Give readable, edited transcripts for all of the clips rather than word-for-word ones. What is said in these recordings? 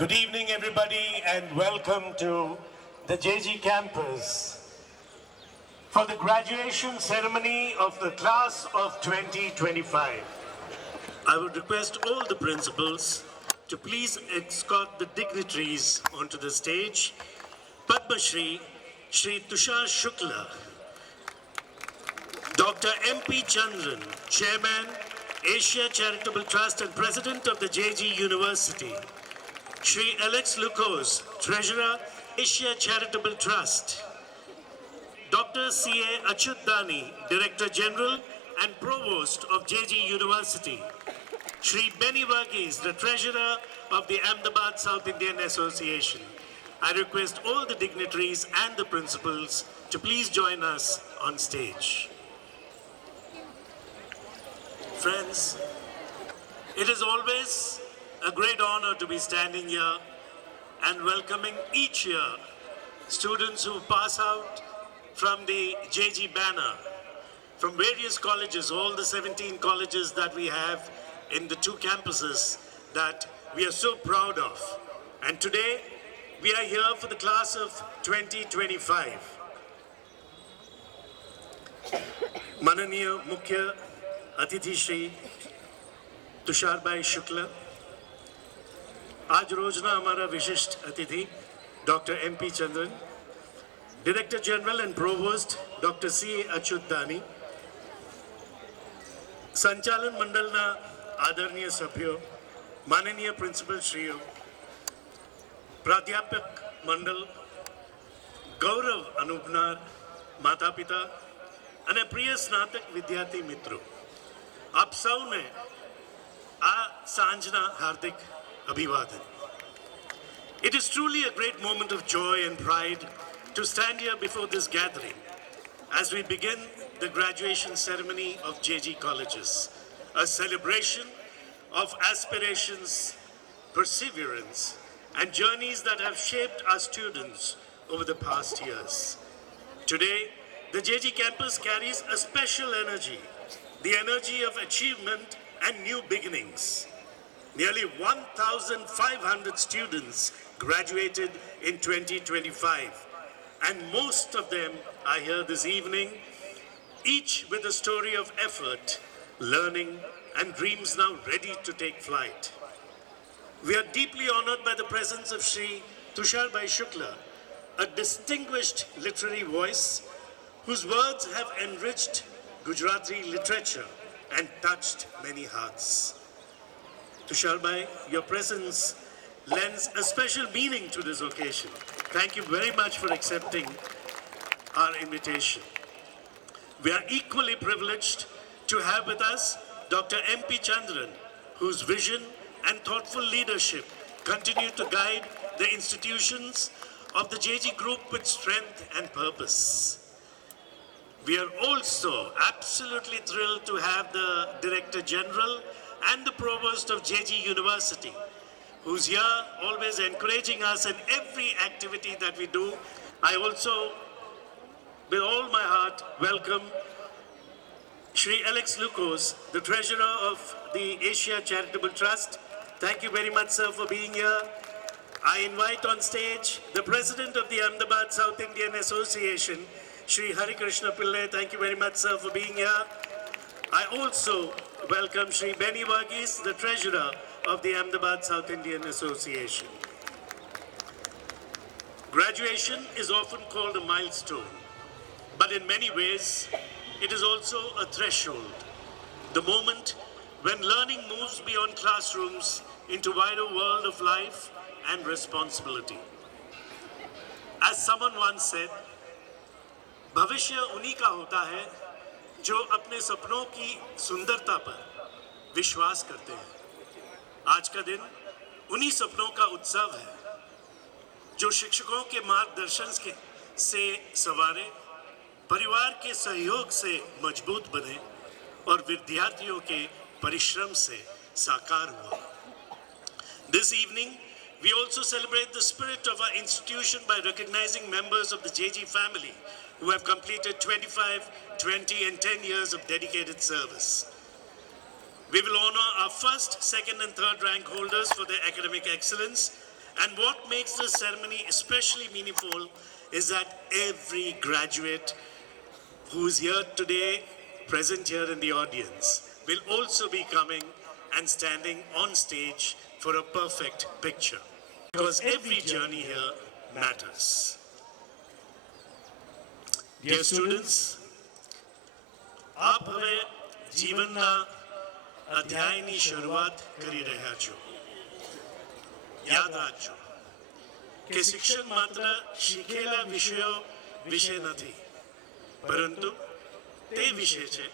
Good evening, everybody, and welcome to the JG campus for the graduation ceremony of the class of 2025. I would request all the principals to please escort the dignitaries onto the stage. Padma Shri, Shri Tushar Shukla, Dr. M.P. Chandran, Chairman, Asia Charitable Trust and President of the JG University. Shri Alex Lucas, Treasurer, Asia Charitable Trust. Dr. C.A. Achyutdani, Director General and Provost of JG University. Shri Benny Varghese, the Treasurer of the Ahmedabad South Indian Association. I request all the dignitaries and the principals to please join us on stage. Friends, it is always a great honor to be standing here and welcoming each year students who pass out from the JG banner from various colleges, all the 17 colleges that we have in the two campuses that we are so proud of. And today, we are here for the class of 2025. Mananiya Mukhya Atithi Shri Tushar Bhai Shukla, आज रोजना हमारा विशिष्ट अतिथि doctor MP Chandran, director general and provost doctor C अच्युतदानी, संचालन मंडलना आदरणीय सभ्यो, माननीय principal श्रीओ, प्राध्यापक मंडल, गौरव अनुपनार, माता पिता અને પ્રિય સ્નાતક વિદ્યાર્થી મિત્રો, આપ સૌને આ સાંજના હાર્દિક અભિવાદન. It is truly a great moment of joy and pride to stand here before this gathering as we begin the graduation ceremony of JG colleges, a celebration of aspirations, perseverance, and journeys that have shaped our students over the past years. Today, the JG campus carries a special energy, the energy of achievement and new beginnings. Nearly 1,500 students graduated in 2025, and most of them are here this evening, each with a story of effort, learning, and dreams now ready to take flight. We are deeply honored by the presence of Shri Tushar Bhai Shukla, a distinguished literary voice whose words have enriched Gujarati literature and touched many hearts. Tushar Bhai, your presence lends a special meaning to this occasion. Thank you very much for accepting our invitation. We are equally privileged to have with us Dr. M.P. Chandran, whose vision and thoughtful leadership continue to guide the institutions of the JG Group with strength and purpose. We are also absolutely thrilled to have the Director General and the Provost of JG University, who's here always encouraging us in every activity that we do. I also, with all my heart, welcome Shri Alex Lucas, the Treasurer of the Asia Charitable Trust. Thank you very much, sir, for being here. I invite on stage the President of the Ahmedabad South Indian Association, Shri Hari Krishna Pillai. Thank you very much, sir, for being here. I also welcome Shri Benny Varghese, the Treasurer of the Ahmedabad South Indian Association. Graduation is often called a milestone, but in many ways, it is also a threshold, the moment when learning moves beyond classrooms into wider world of life and responsibility. As someone once said, भविष्य उन्हीं का होता है जो अपने सपनों की सुंदरता पर विश्वास करते हैं। आज का दिन उन्हीं सपनों का उत्सव है जो शिक्षकों के मार्गदर्शन से सवारे, परिवार के सहयोग से मजबूत बने और विद्यार्थियों के परिश्रम से साकार हुआ। This evening, we also celebrate the spirit of our institution by recognizing members of the JG family who have completed 25, 20, and 10 years of dedicated service. We will honor our first, second, and third rank holders for their academic excellence And what makes this ceremony especially meaningful is that every graduate who's here today, present here in the audience, will also be coming and standing on stage for a perfect picture. Because every journey here matters. Dear students, આપ હવે જીવનના અધ્યાયની શરૂઆત કરી રહ્યા છો. યાદ રાખજો કે શિક્ષણ માત્ર શીખેલા વિષયો વિશે નથી, પરંતુ તે વિશે છે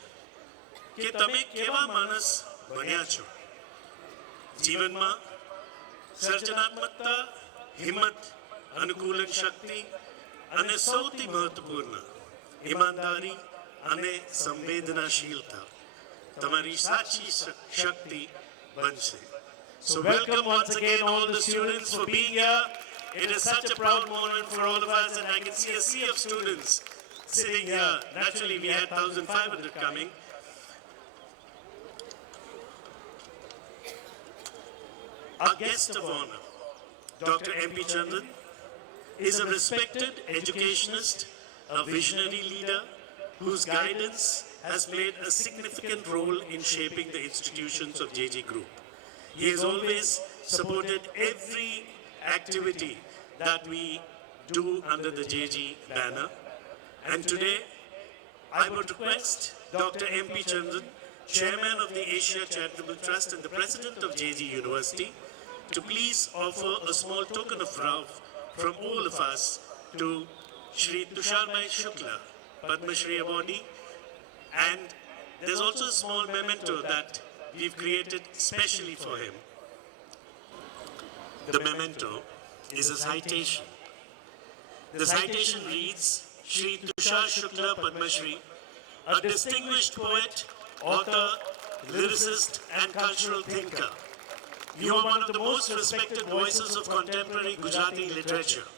કે તમે કેવા માણસ બન્યા છો. જીવનમાં સર્જનાત્મકતા, હિંમત, અનુકૂલન શક્તિ અને સૌથી મહત્વપૂર્ણ ઈમાનદારી અને સંવેદનાશીલતા તમારી સાચી શક્તિ બનશે. So welcome once again all the students for being here. It is such a proud moment for all of us, and I can see a sea of students sitting here. Naturally, we had 1,500 coming. Our guest of honor, Dr. M.P. Chandran, is a respected educationist, a visionary leader whose guidance has played a significant role in shaping the institutions of JG Group. He has always supported every activity that we do under the JG banner. And today, I would request Dr. M.P. Chandran, Chairman of the Asia Charitable Trust and the President of JG University, to please offer a small token of love from all of us to Shri Tusharbai Shukla, Padma Shri awardee. And there's also a small memento that we've created specially for him. The memento is a citation. The citation reads, Shri Tushar Shukla Padma Shri, a distinguished poet, author, lyricist and cultural thinker. You are one of the most respected voices of contemporary Gujarati literature.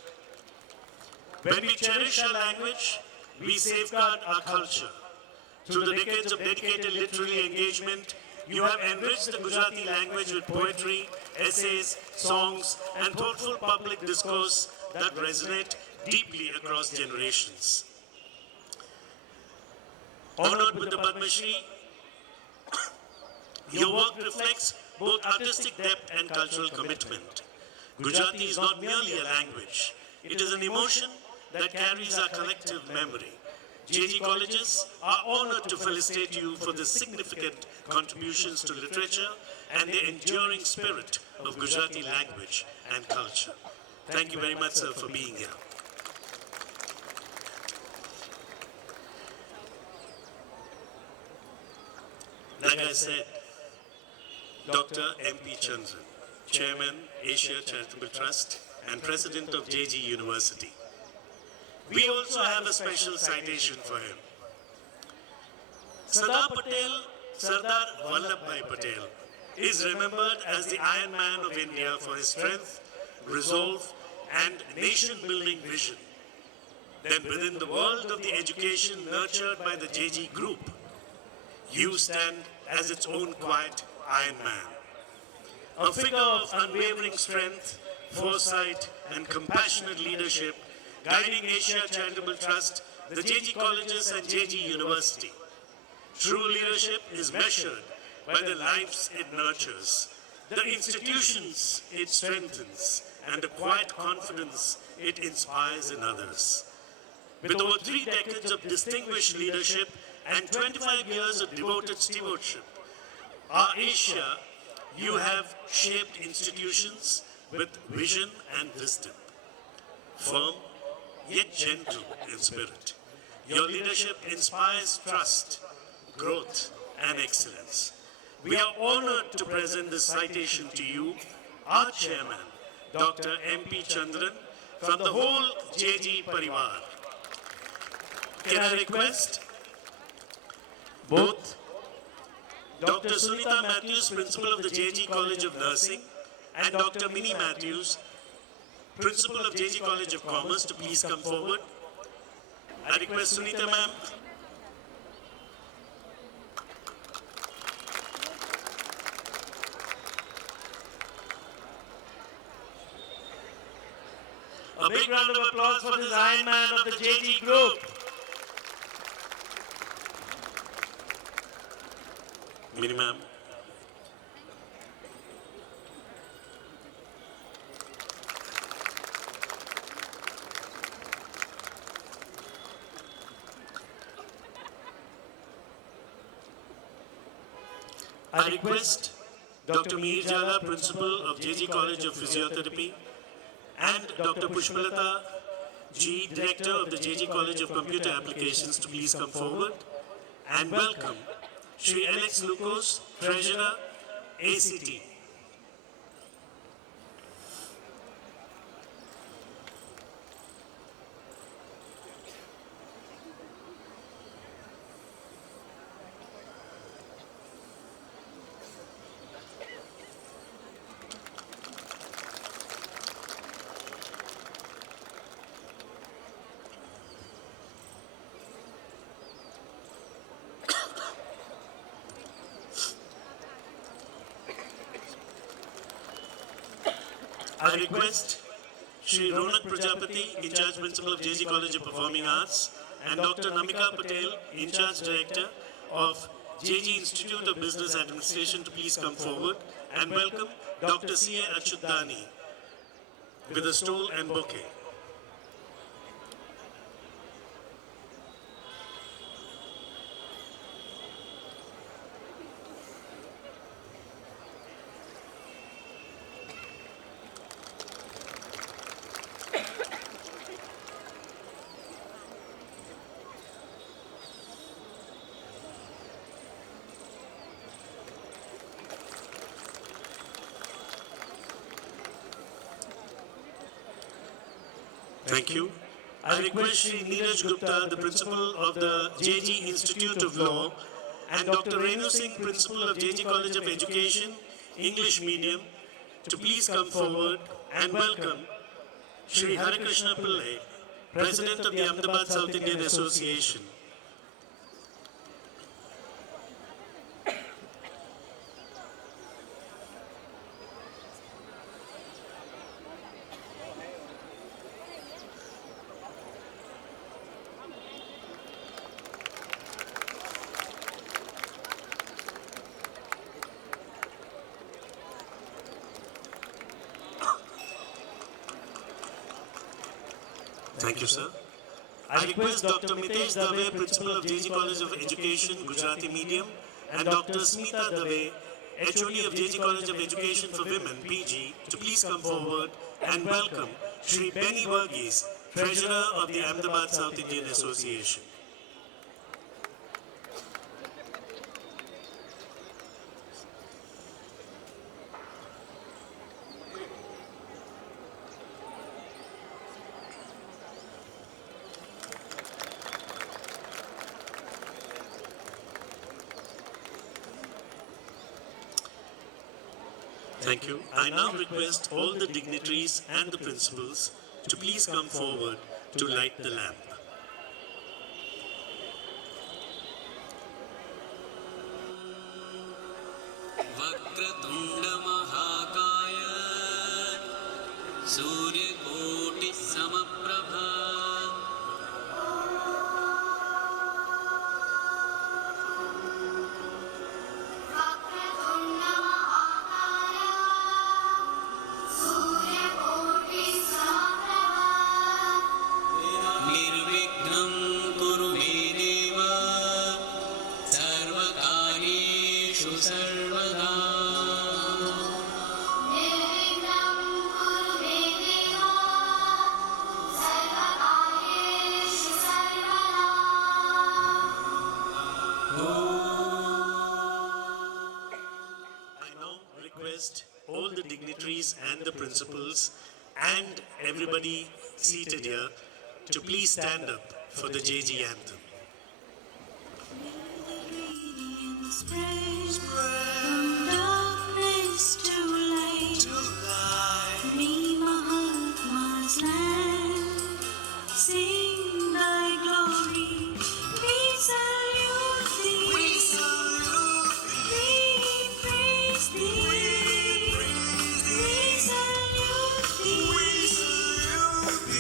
When we cherish our language, we safeguard our culture. Through the decades of dedicated literary engagement, you have enriched the Gujarati language with poetry, essays, songs, and thoughtful public discourse that resonate deeply across generations. Honored with the Padma Shri, your work reflects both artistic depth and cultural commitment. Gujarati is not merely a language. It is an emotion that carries our collective memory. JG colleges are honored to felicitate you for the significant contributions to literature and the enduring spirit of Gujarati language and culture. Thank you very much, sir, for being here. Like I said, Dr. M.P. Chandran, Chairman, Asia Charitable Trust and President of JG University. We also have a special citation for him. Sardar Vallabhbhai Patel is remembered as the Iron Man of India for his strength, resolve and nation-building vision. Then within the world of the education nurtured by the JG Group, you stand as its own quiet Iron Man. A figure of unwavering strength, foresight and compassionate leadership, guiding Asia Charitable Trust, the JG Colleges and JG University. True leadership is measured by the lives it nurtures, the institutions it strengthens, and the quiet confidence it inspires in others. With over 3 decades of distinguished leadership and 25 years of devoted stewardship, our Asia, you have shaped institutions with vision and wisdom. Firm, yet gentle in spirit. Your leadership inspires trust, growth, and excellence. We are honored to present this citation to you, our Chairman, Dr. M.P. Chandran, from the whole JG Parivar. Can I request both Dr. Sunita Matthews, Principal of the JG College of Nursing, and Dr. Minnie Matthews, Principal of JG College of Commerce, to please come forward. I request Sunita ma'am. A big round of applause for this Iron Man of the JG Group. Mini ma'am. I request Dr. Mir Jala, Principal of JG College of Physiotherapy, and Dr. Pushpalata G, Director of the JG College of Computer Applications, to please come forward, and welcome Shri Alex Lucas, Treasurer, ACT. I request Shri Ronak Prajapati, In-charge Principal of JG College of Performing Arts, and Dr. Namika Patel, In-charge Director of JG Institute of Business Administration, to please come forward, and welcome Dr. C.A. Achyutdani with a stole and bouquet. Thank you. I request Shri Neeraj Gupta, the Principal of the JG Institute of Law, and Dr. Renu Singh, Principal of JG College of Education, English Medium, to please come forward, and welcome Shri Harikrishna Pillai, President of the Ahmedabad South Indian Association. Thank you, sir. I request Dr. Mitesh Dave, Principal of JG College of Education, Gujarati Medium, and Dr. Smita Dave, HOD of JG College of Education for Women, PG, to please come forward, and welcome Shri Benny Varghese, Treasurer of the Ahmedabad South Indian Association. Thank you. I now request all the dignitaries and the principals to please come forward to light the lamp. Vakratunda Mahakaya Surya Koti Samaprabha Nirvignam Kuru Me Deva Sarvakaryeshu Sarvada I now request all the dignitaries and the principals and everybody seated here to please stand up for the JG anthem. From darkness to light, be Mahatma's land. Sing thy glory, we salute thee. We praise thee. We salute thee.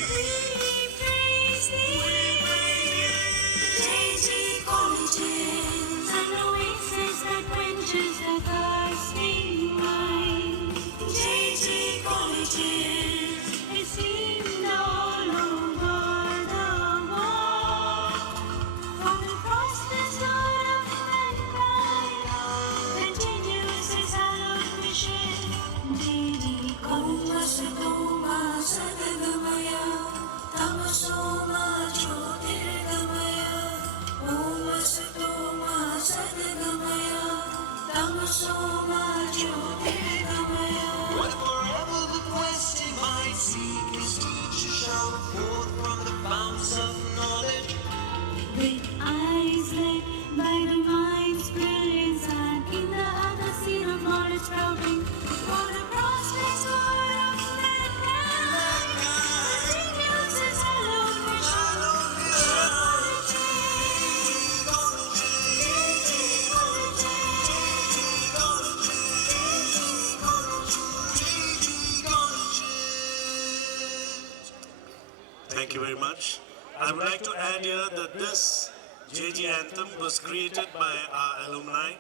seekers to shout forth from the fountains of knowledge. with eyes lit by the mind's brilliance and in the other scene of knowledge sprouting. For the prospects word of mankind continues its hello mission. Thank you very much. I would like to add here that this JG anthem was created by our alumni,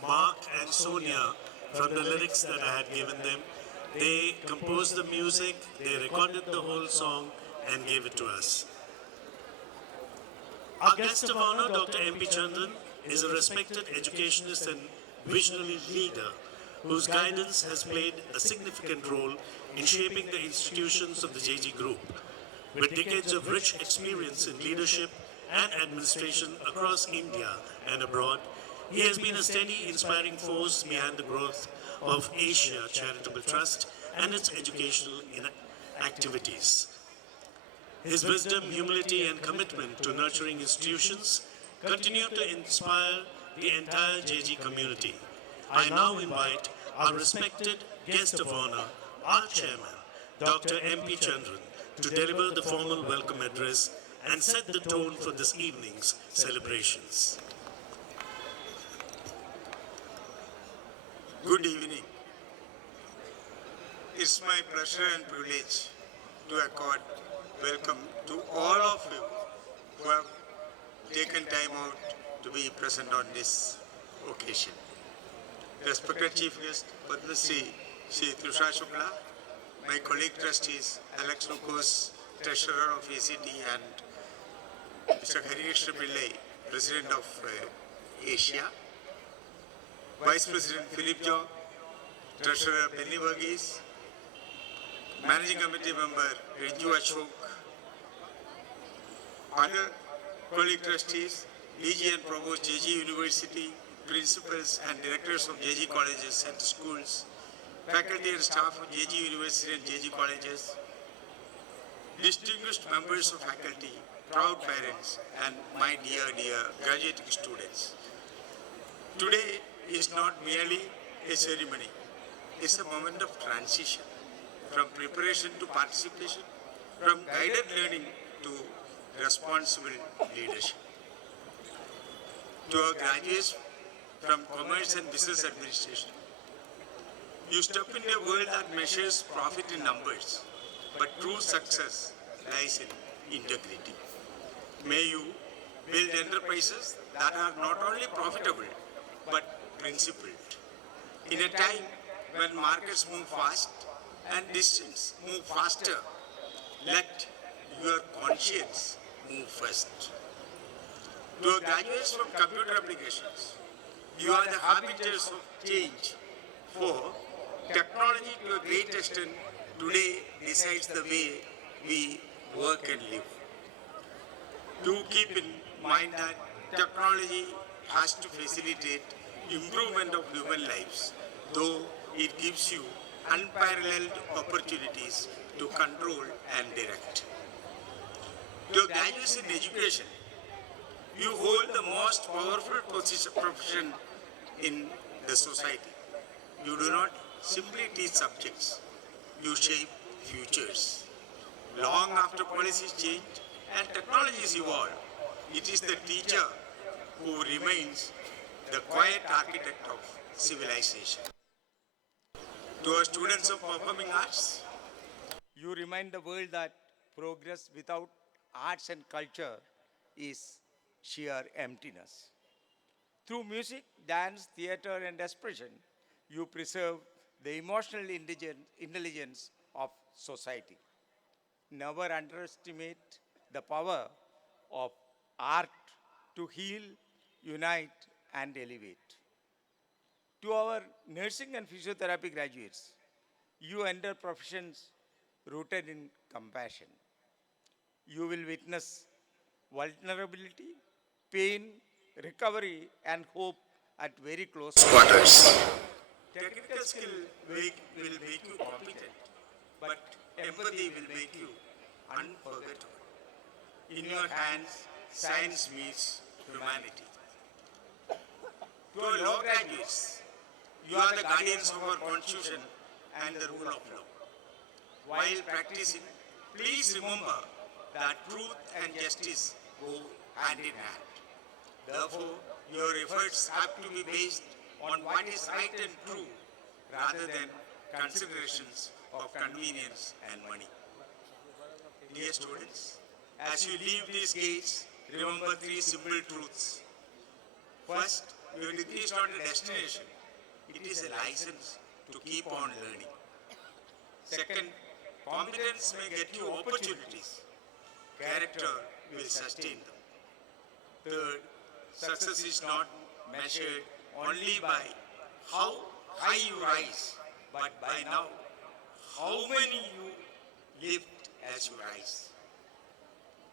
Mark and Sonia, from the lyrics that I had given them. They composed the music, they recorded the whole song and gave it to us. Our guest of honor, Dr. M.P. Chandran, is a respected educationist and visionary leader whose guidance has played a significant role in shaping the institutions of the JG Group. With decades of rich experience in leadership and administration across India and abroad, he has been a steady, inspiring force behind the growth of Asia Charitable Trust and its educational activities. His wisdom, humility, and commitment to nurturing institutions continue to inspire the entire JG community. I now invite our respected guest of honor, our chairman, Dr. M.P. Chandran, to deliver the formal welcome address and set the tone for this evening's celebrations. Good evening. It's my pleasure and privilege to accord welcome to all of you who have taken time out to be present on this occasion. Respected Chief Guest Padma Shri Trusha Shukla, my colleague trustees Alex Lucas, Treasurer of ACT, and Mr. Harikrishna Pillai, President of Asia, Vice President Philip Jog, Treasurer Penny Verghese, Managing Committee Member Riju Ashok, other colleague trustees, DG and Provost JG University, principals and directors of JG colleges and schools, faculty and staff of JG University and JG colleges, distinguished members of faculty, proud parents, and my dear graduating students. Today is not merely a ceremony, it's a moment of transition from preparation to participation, from guided learning to responsible leadership. To our graduates from Commerce and Business Administration, you step in a world that measures profit in numbers, but true success lies in integrity. May you build enterprises that are not only profitable, but principled. In a time when markets move fast and distance move faster, let your conscience move first. To our graduates from computer applications, you are the arbiters of change, for technology to a great extent today decides the way we work and live. Do keep in mind that technology has to facilitate improvement of human lives, though it gives you unparalleled opportunities to control and direct. To graduates in education, you hold the most powerful profession in the society. You do not simply teach subjects, you shape futures. Long after policies change and technologies evolve, it is the teacher who remains the quiet architect of civilization. To our students of performing arts, you remind the world that progress without arts and culture is sheer emptiness. Through music, dance, theater, and expression, you preserve the emotional intelligence of society. Never underestimate the power of art to heal, unite, and elevate. To our nursing and physiotherapy graduates, you enter professions rooted in compassion. You will witness vulnerability, pain, recovery, and hope at very close quarters. Technical skill will make you competent, but empathy will make you unforgettable. In your hands, science meets humanity. To our law graduates, you are the guardians of our constitution and the rule of law. While practicing, please remember that truth and justice go hand in hand. Therefore, your efforts have to be based on what is right and true rather than considerations of convenience and money. Dear students, as you leave these gates, remember three simple truths. First, your degree is not a destination. It is a license to keep on learning. Second, competence may get you opportunities. Character will sustain them. Third, success is not measured only by how high you rise, but by now how many you lift as you rise.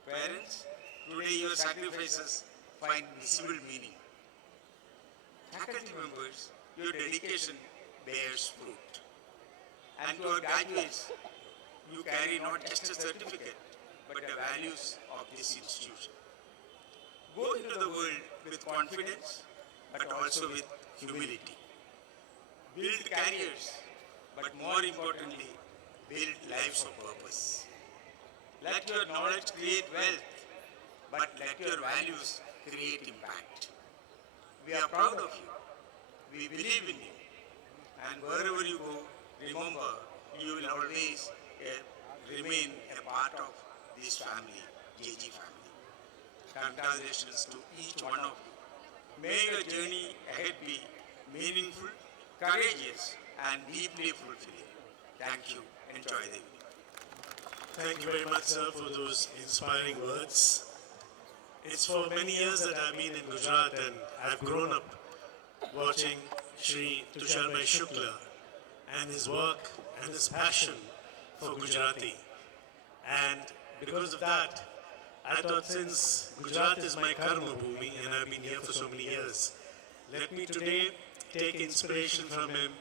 Parents, today your sacrifices find visible meaning. Faculty members, your dedication bears fruit. And to our graduates, you carry not just a certificate, but the values of this institution. Go into the world with confidence, but also with humility. Build careers, but more importantly, build lives of purpose. Let your knowledge create wealth, but let your values create impact. We are proud of you. We believe in you. And wherever you go, remember, you will always remain a part of this family, JG family. Congratulations to each one of you. May your journey ahead be meaningful, courageous, and deeply fulfilling. Thank you. Enjoy the evening. Thank you very much, sir, for those inspiring words. It's for many years that I've been in Gujarat and I've grown up watching Shri Tusharbai Shukla and his work and his passion for Gujarati. And because of that, I thought since Gujarat is my karma bhumi and I've been here for so many years, let me today take inspiration from him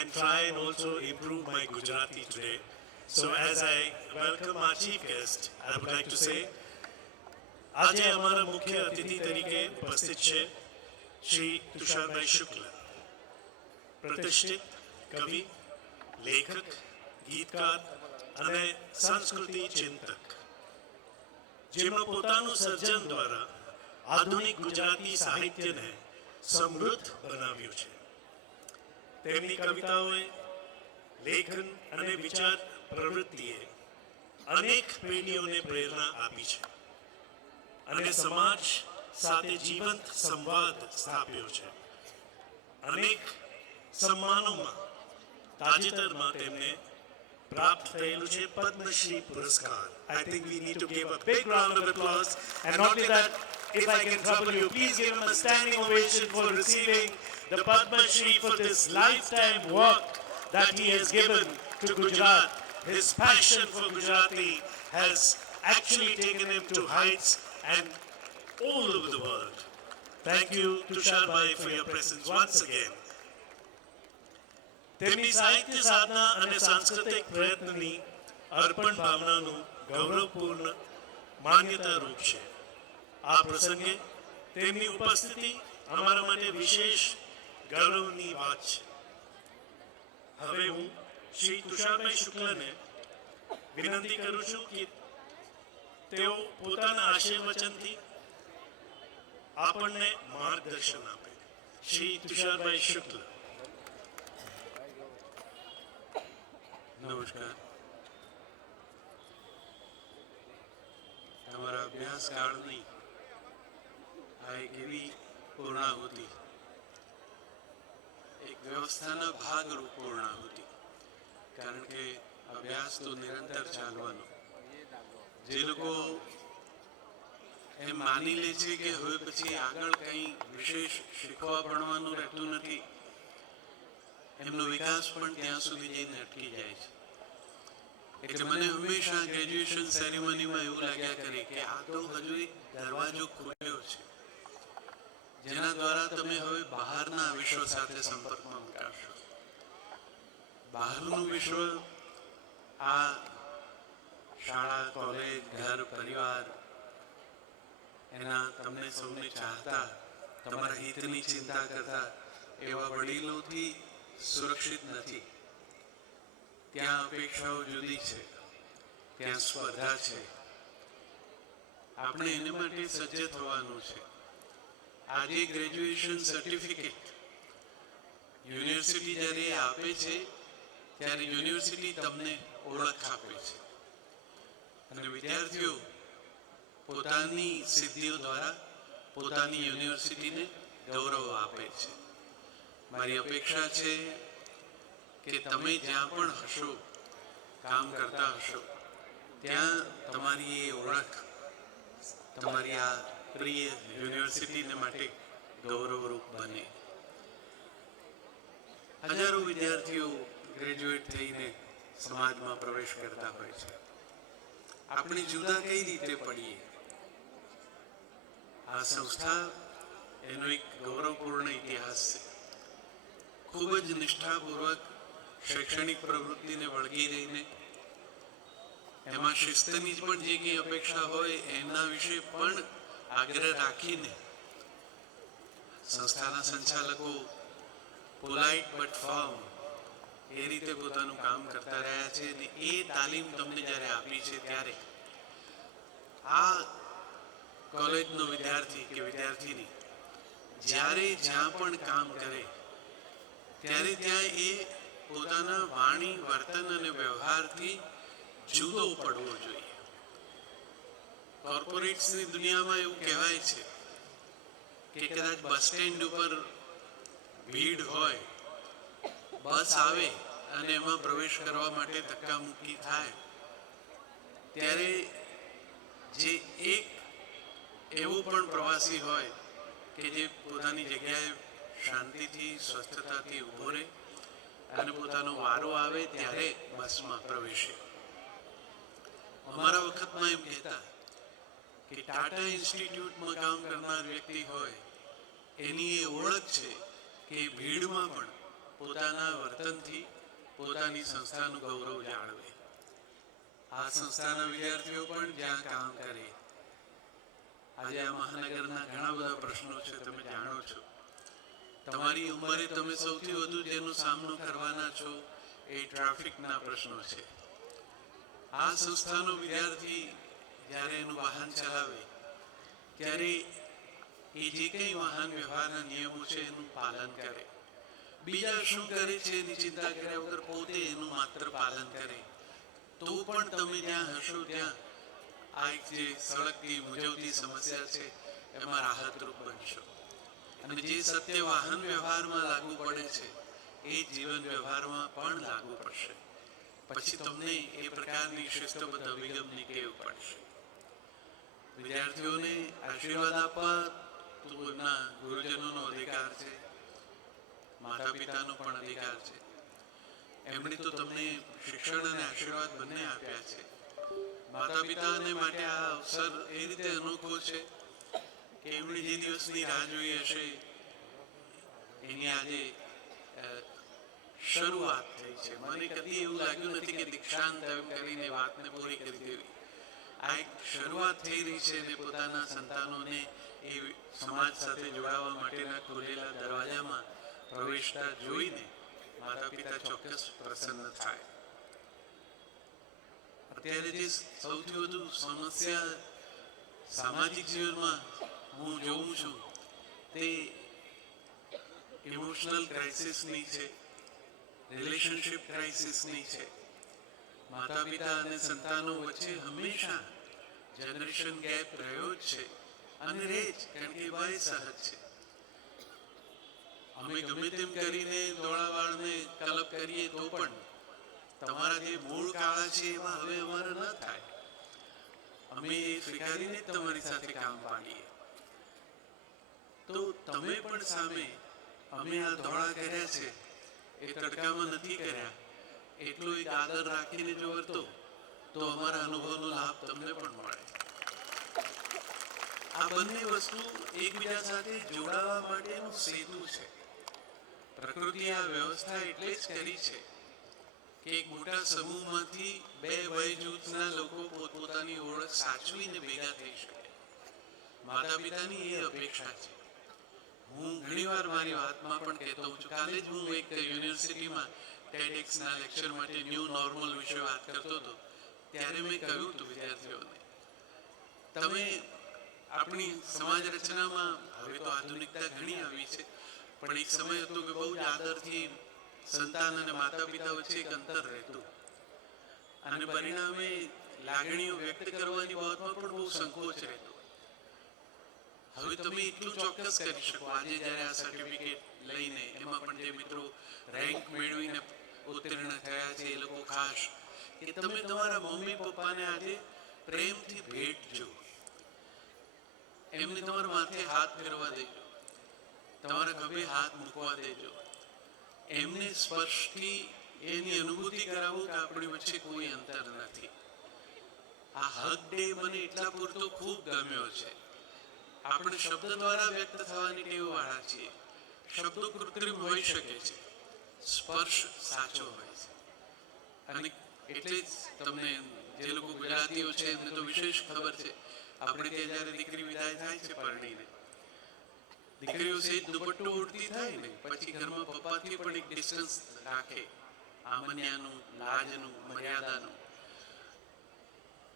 and try and also improve my Gujarati today. So as I welcome our chief guest, I would like to say, આજે અમારા મુખ્ય અતિથિ તરીકે ઉપસ્થિત છે શ્રી તુષારભાઈ શુક્લ, પ્રતિષ્ઠિત કવિ, લેખક, ગીતકાર અને સંસ્કૃતિ ચિંતક, જેમણે પોતાનું સર્જન દ્વારા આધુનિક ગુજરાતી સાહિત્યને સમૃદ્ધ બનાવ્યું છે. તેમની કવિતાઓએ, લેખન અને વિચાર પ્રવૃત્તિએ અનેક પેઢીઓને પ્રેરણા આપી છે અને સમાજ સાથે જીવંત સંવાદ સ્થાપ્યો છે. અનેક સન્માનોમાં તાજેતરમાં તેમને પ્રાપ્ત થયેલું છે પદ્મશ્રી પુરસ્કાર. I think we need to give a big round of applause, and not only that, if I can trouble you, please give him a standing ovation for receiving the Padma Shri for this lifetime work that he has given to Gujarat. His passion for Gujarati has actually taken him to heights and all over the world. Thank you, Tushar Bhai, for your presence once again. તેમની સાહિત્ય સાધના અને સાંસ્કૃતિક પ્રયત્નની અર્પણ ભાવનાનું ગૌરવપૂર્ણ માન્યતા રૂપ છે. આ પ્રસંગે તેમની ઉપસ્થિતિ અમારા માટે વિશેષ ગૌરવની વાત છે. હવે હું શ્રી તુષારભાઈ શુક્લને વિનંતી કરું છું કે તેઓ પોતાના આશીર્વચનથી આપણને માર્ગદર્શન આપે. શ્રી તુષારભાઈ શુક્લ. નમસ્કાર. તમારા અભ્યાસકાળની આ એક એવી પૂર્ણાહુતિ, એક વ્યવસ્થાના ભાગરૂપ પૂર્ણાહુતિ, કારણ કે અભ્યાસ તો નિરંતર ચાલવાનો. જે લોકો એમ માની લે છે કે હવે પછી આગળ કંઈ વિશેષ શીખવા ભણવાનું રહેતું નથી, એમનો વિકાસ પણ ત્યાં સુધી જઈને અટકી જાય છે. એટલે મને હંમેશા ગ્રેજ્યુએશન સેરેમનીમાં એવું લાગ્યા કરે કે આ તો હજુ એક દરવાજો ખુલ્યો છે, જેના દ્વારા તમે હવે બહારના વિશ્વ સાથે સંપર્કમાં મુકાશો. બહારનું વિશ્વ આ શાળા કોલેજ ઘર પરિવાર એના તમને સૌને ચાહતા તમારા હિતની ચિંતા કરતા એવા વડીલોથી સુરક્ષિત નથી. ત્યાં અપેક્ષાઓ જુદી છે, ત્યાં સ્પર્ધા છે. આપણે એને માટે સજ્જ થવાનું છે. આજે ગ્રેજ્યુએશન સર્ટિફિકેટ યુનિવર્સિટી જ્યારે આપે છે ત્યારે યુનિવર્સિટી તમને ઓળખ આપે છે અને વિદ્યાર્થીઓ પોતાની સિદ્ધિઓ દ્વારા પોતાની યુનિવર્સિટીને ગૌરવ આપે છે. મારી અપેક્ષા છે કે તમે જ્યાં પણ હશો, કામ કરતા હશો, ત્યાં તમારી એ ઓળખ તમારી આ પ્રિય યુનિવર્સિટીને માટે ગૌરવરૂપ બને. હજારો વિદ્યાર્થીઓ ગ્રેજ્યુએટ થઈને સમાજમાં પ્રવેશ કરતા હોય છે. આપણે જુદા કઈ રીતે પડીએ? આ સંસ્થા એનો એક ગૌરવપૂર્ણ ઇતિહાસ છે. ખૂબ જ નિષ્ઠાપૂર્વક શૈક્ષણિક પ્રવૃત્તિને વળગી રહીને એમાં શિસ્તની પણ જે કંઈ અપેક્ષા હોય એના વિશે પણ આગ્રહ રાખીને સંસ્થાના સંચાલકો પોલાઇટ બટ ફર્મ એ રીતે પોતાનું કામ કરતા રહ્યા છે અને એ તાલીમ તમને જ્યારે આપી છે ત્યારે આ કોલેજનો વિદ્યાર્થી કે વિદ્યાર્થીની જ્યારે જ્યાં પણ કામ કરે ત્યારે ત્યાં એ પોતાના વાણી વર્તન અને વ્યવહારથી જુદો પડવો જોઈએ. કોર્પોરેટ્સની દુનિયામાં એવું કહેવાય છે કે કદાચ બસ સ્ટેન્ડ ઉપર ભીડ હોય, બસ આવે અને એમાં પ્રવેશ કરવા માટે ધક્કામુક્કી થાય ત્યારે જે એક એવો પણ પ્રવાસી હોય કે જે પોતાની જગ્યાએ શાંતિથી સ્વસ્થતાથી ઊભો રહે અને પોતાનો વારો આવે ત્યારે બસમાં પ્રવેશે. અમારા વખતમાં એમ કહેતા કે ટાટા ઇન્સ્ટિટ્યૂટમાં કામ કરનાર વ્યક્તિ હોય એની એ ઓળખ છે કે ભીડમાં પણ પોતાના વર્તનથી પોતાની સંસ્થાનું ગૌરવ જાળવે. આ સંસ્થાના વિદ્યાર્થીઓ પણ જ્યાં કામ કરે. આજે આ મહાનગરના ઘણા બધા પ્રશ્નો છે, તમે જાણો છો. તમારી ઉંમરે તમે સૌથી વધુ જેનો સામનો કરવાના છો એ ટ્રાફિકના પ્રશ્નો છે. આ સંસ્થાનો વિદ્યાર્થી જ્યારે એનું વાહન ચલાવે ત્યારે એ જે કંઈ વાહન વ્યવહારના નિયમો છે એનું પાલન કરે. બીજા શું કરે છે એની ચિંતા કર્યા વગર પોતે એનું માત્ર પાલન કરે તો પણ તમે જ્યાં હશો ત્યાં આ એક જે સળગતી મૂંઝવતી સમસ્યા છે એમાં રાહતરૂપ બનશો. અને જે સત્ય વાહન વ્યવહારમાં લાગુ પડે છે એ જીવન વ્યવહારમાં પણ લાગુ પડશે. પછી તમને એ પ્રકારની શિસ્તબદ્ધ અભિગમની ટેવ પડશે. વિદ્યાર્થીઓને આશીર્વાદ આપવા તો એમના ગુરુજનોનો અધિકાર છે, માતા પિતાનો પણ અધિકાર છે. એમણે તો તમને શિક્ષણ અને આશીર્વાદ બંને આપ્યા છે. માતા પિતાને માટે આ અવસર એ રીતે અનોખો છે કે એમણે જે દિવસની રાહ જોઈ હશે એની આજે શરૂઆત થઈ છે. મને કદી એવું લાગ્યું નથી કે દીક્ષાંત એમ કરીને વાતને પૂરી કરી દેવી. આ એક શરૂઆત થઈ રહી છે અને પોતાના સંતાનોને એ સમાજ સાથે જોડાવા માટેના ખુલેલા દરવાજામાં પ્રવેશતા જોઈને માતા પિતા ચોક્કસ પ્રસન્ન થાય. અત્યારે જે સૌથી વધુ સમસ્યા સામાજિક જીવનમાં હું જોઉં છું તે ઇમોશનલ ક્રાઇસિસની છે, રિલેશનશિપ ક્રાઇસિસની છે. માતા પિતા અને સંતાનો વચ્ચે હંમેશા જનરેશન ગેપ રહ્યો જ છે અને રહે જ, કારણ કે ભય સહજ છે. અમે ગમે તેમ કરીને દોડાવાળને કલપ કરીએ તો પણ તમારા જે મૂળ કાળા છે એમાં હવે અમારે ન થાય. અમે એ સ્વીકારીને જ તમારી સાથે કામ પાડીએ. તો તમે પણ સામે અમે આ ધોળા કર્યા છે એ તડકામાં નથી કર્યા એટલો એક આદર રાખીને જો વર્તો તો અમારા અનુભવનો લાભ તમને પણ મળે. આ બંને વસ્તુ એકબીજા સાથે જોડાવા માટેનું સેતુ છે. પ્રકૃતિએ આ વ્યવસ્થા એટલે જ કરી છે કે એક મોટા સમૂહમાંથી બે વય જૂથના લોકો પોતપોતાની ઓળખ સાચવીને ભેગા થઈ શકે. માતા પિતાની એ અપેક્ષા છે. હું ઘણીવાર મારી વાતમાં પણ કહેતો હોઉં છું. કાલે જ હું એક યુનિવર્સિટીમાં ટેડેક્સના લેક્ચર માટે ન્યૂ નોર્મલ વિશે વાત કરતો હતો. ત્યારે મેં કહ્યું હતું વિદ્યાર્થીઓને, તમે આપણી સમાજ રચનામાં હવે તો આધુનિકતા ઘણી આવી છે, પણ એક સમય હતો કે બહુ જ આદરથી સંતાન અને માતા પિતા વચ્ચે એક અંતર રહેતું અને પરિણામે લાગણીઓ વ્યક્ત કરવાની બાબતમાં પણ બહુ સંકોચ રહેતો. હવે તમે એટલું ચોક્કસ કરી શકો, આજે જ્યારે આ સર્ટિફિકેટ લઈને એમાં પણ જે મિત્રો રેન્ક મેળવીને ઉત્તીર્ણ થયા છે એ લોકો ખાસ, કે તમે તમારા મમ્મી પપ્પાને આજે પ્રેમથી ભેટજો, એમને તમારા માથે હાથ ફેરવા દેજો, તમારા ખભે હાથ મૂકવા દેજો, એમને સ્પર્શથી એની અનુભૂતિ કરાવો કે આપણી વચ્ચે કોઈ અંતર નથી. આ હગ ડે મને એટલા પૂરતો ખૂબ ગમ્યો છે. આપણે શબ્દ દ્વારા વ્યક્ત થવાની ટેવ વાળા છીએ. શબ્દો કૃત્રિમ હોઈ શકે છે, સ્પર્શ સાચો હોય છે. અને એટલે જ તમને જે લોકો ગુજરાતીઓ છે એમને તો વિશેષ ખબર છે. આપણે ત્યાં જ્યારે દીકરી વિદાય થાય છે પરણીને, દીકરીઓ સેજ દુપટ્ટો ઉડતી થાય ને પછી ઘરમાં પપ્પાથી પણ એક ડિસ્ટન્સ રાખે, આમન્યાનું, લાજનું, મર્યાદાનું.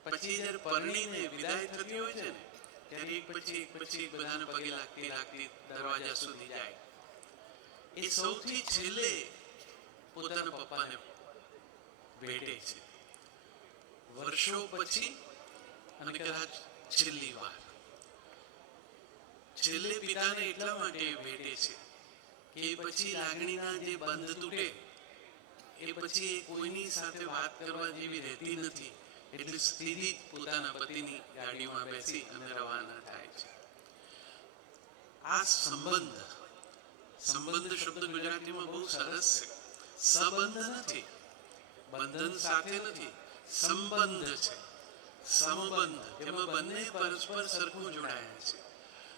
પછી જ્યારે પરણીને વિદાય થતી હોય છે ને ત્યારે એક પછી એક બધાને પગે લાગતી દરવાજા સુધી જાય. એ સૌથી છેલ્લે પોતાના પપ્પાને ભેટે છે, વર્ષો પછી, અને કદાચ છેલ્લી વાર. છેલ્લે પિતાને એટલા માટે ભેટે છે કે એ પછી લાગણીના જે બંધ તૂટે એ પછી એ કોઈની સાથે વાત કરવા જેવી રહેતી નથી. એટલે સીધી પોતાના પતિની ગાડીમાં બેસી અને રવાના થાય છે. આ સંબંધ શબ્દ ગુજરાતીમાં બહુ સરસ છે. સંબંધ નથી, બંધન સાથે નથી, સંબંધ છે. સંબંધ જેમાં બંને પરસ્પર સરખું જોડાયા છે.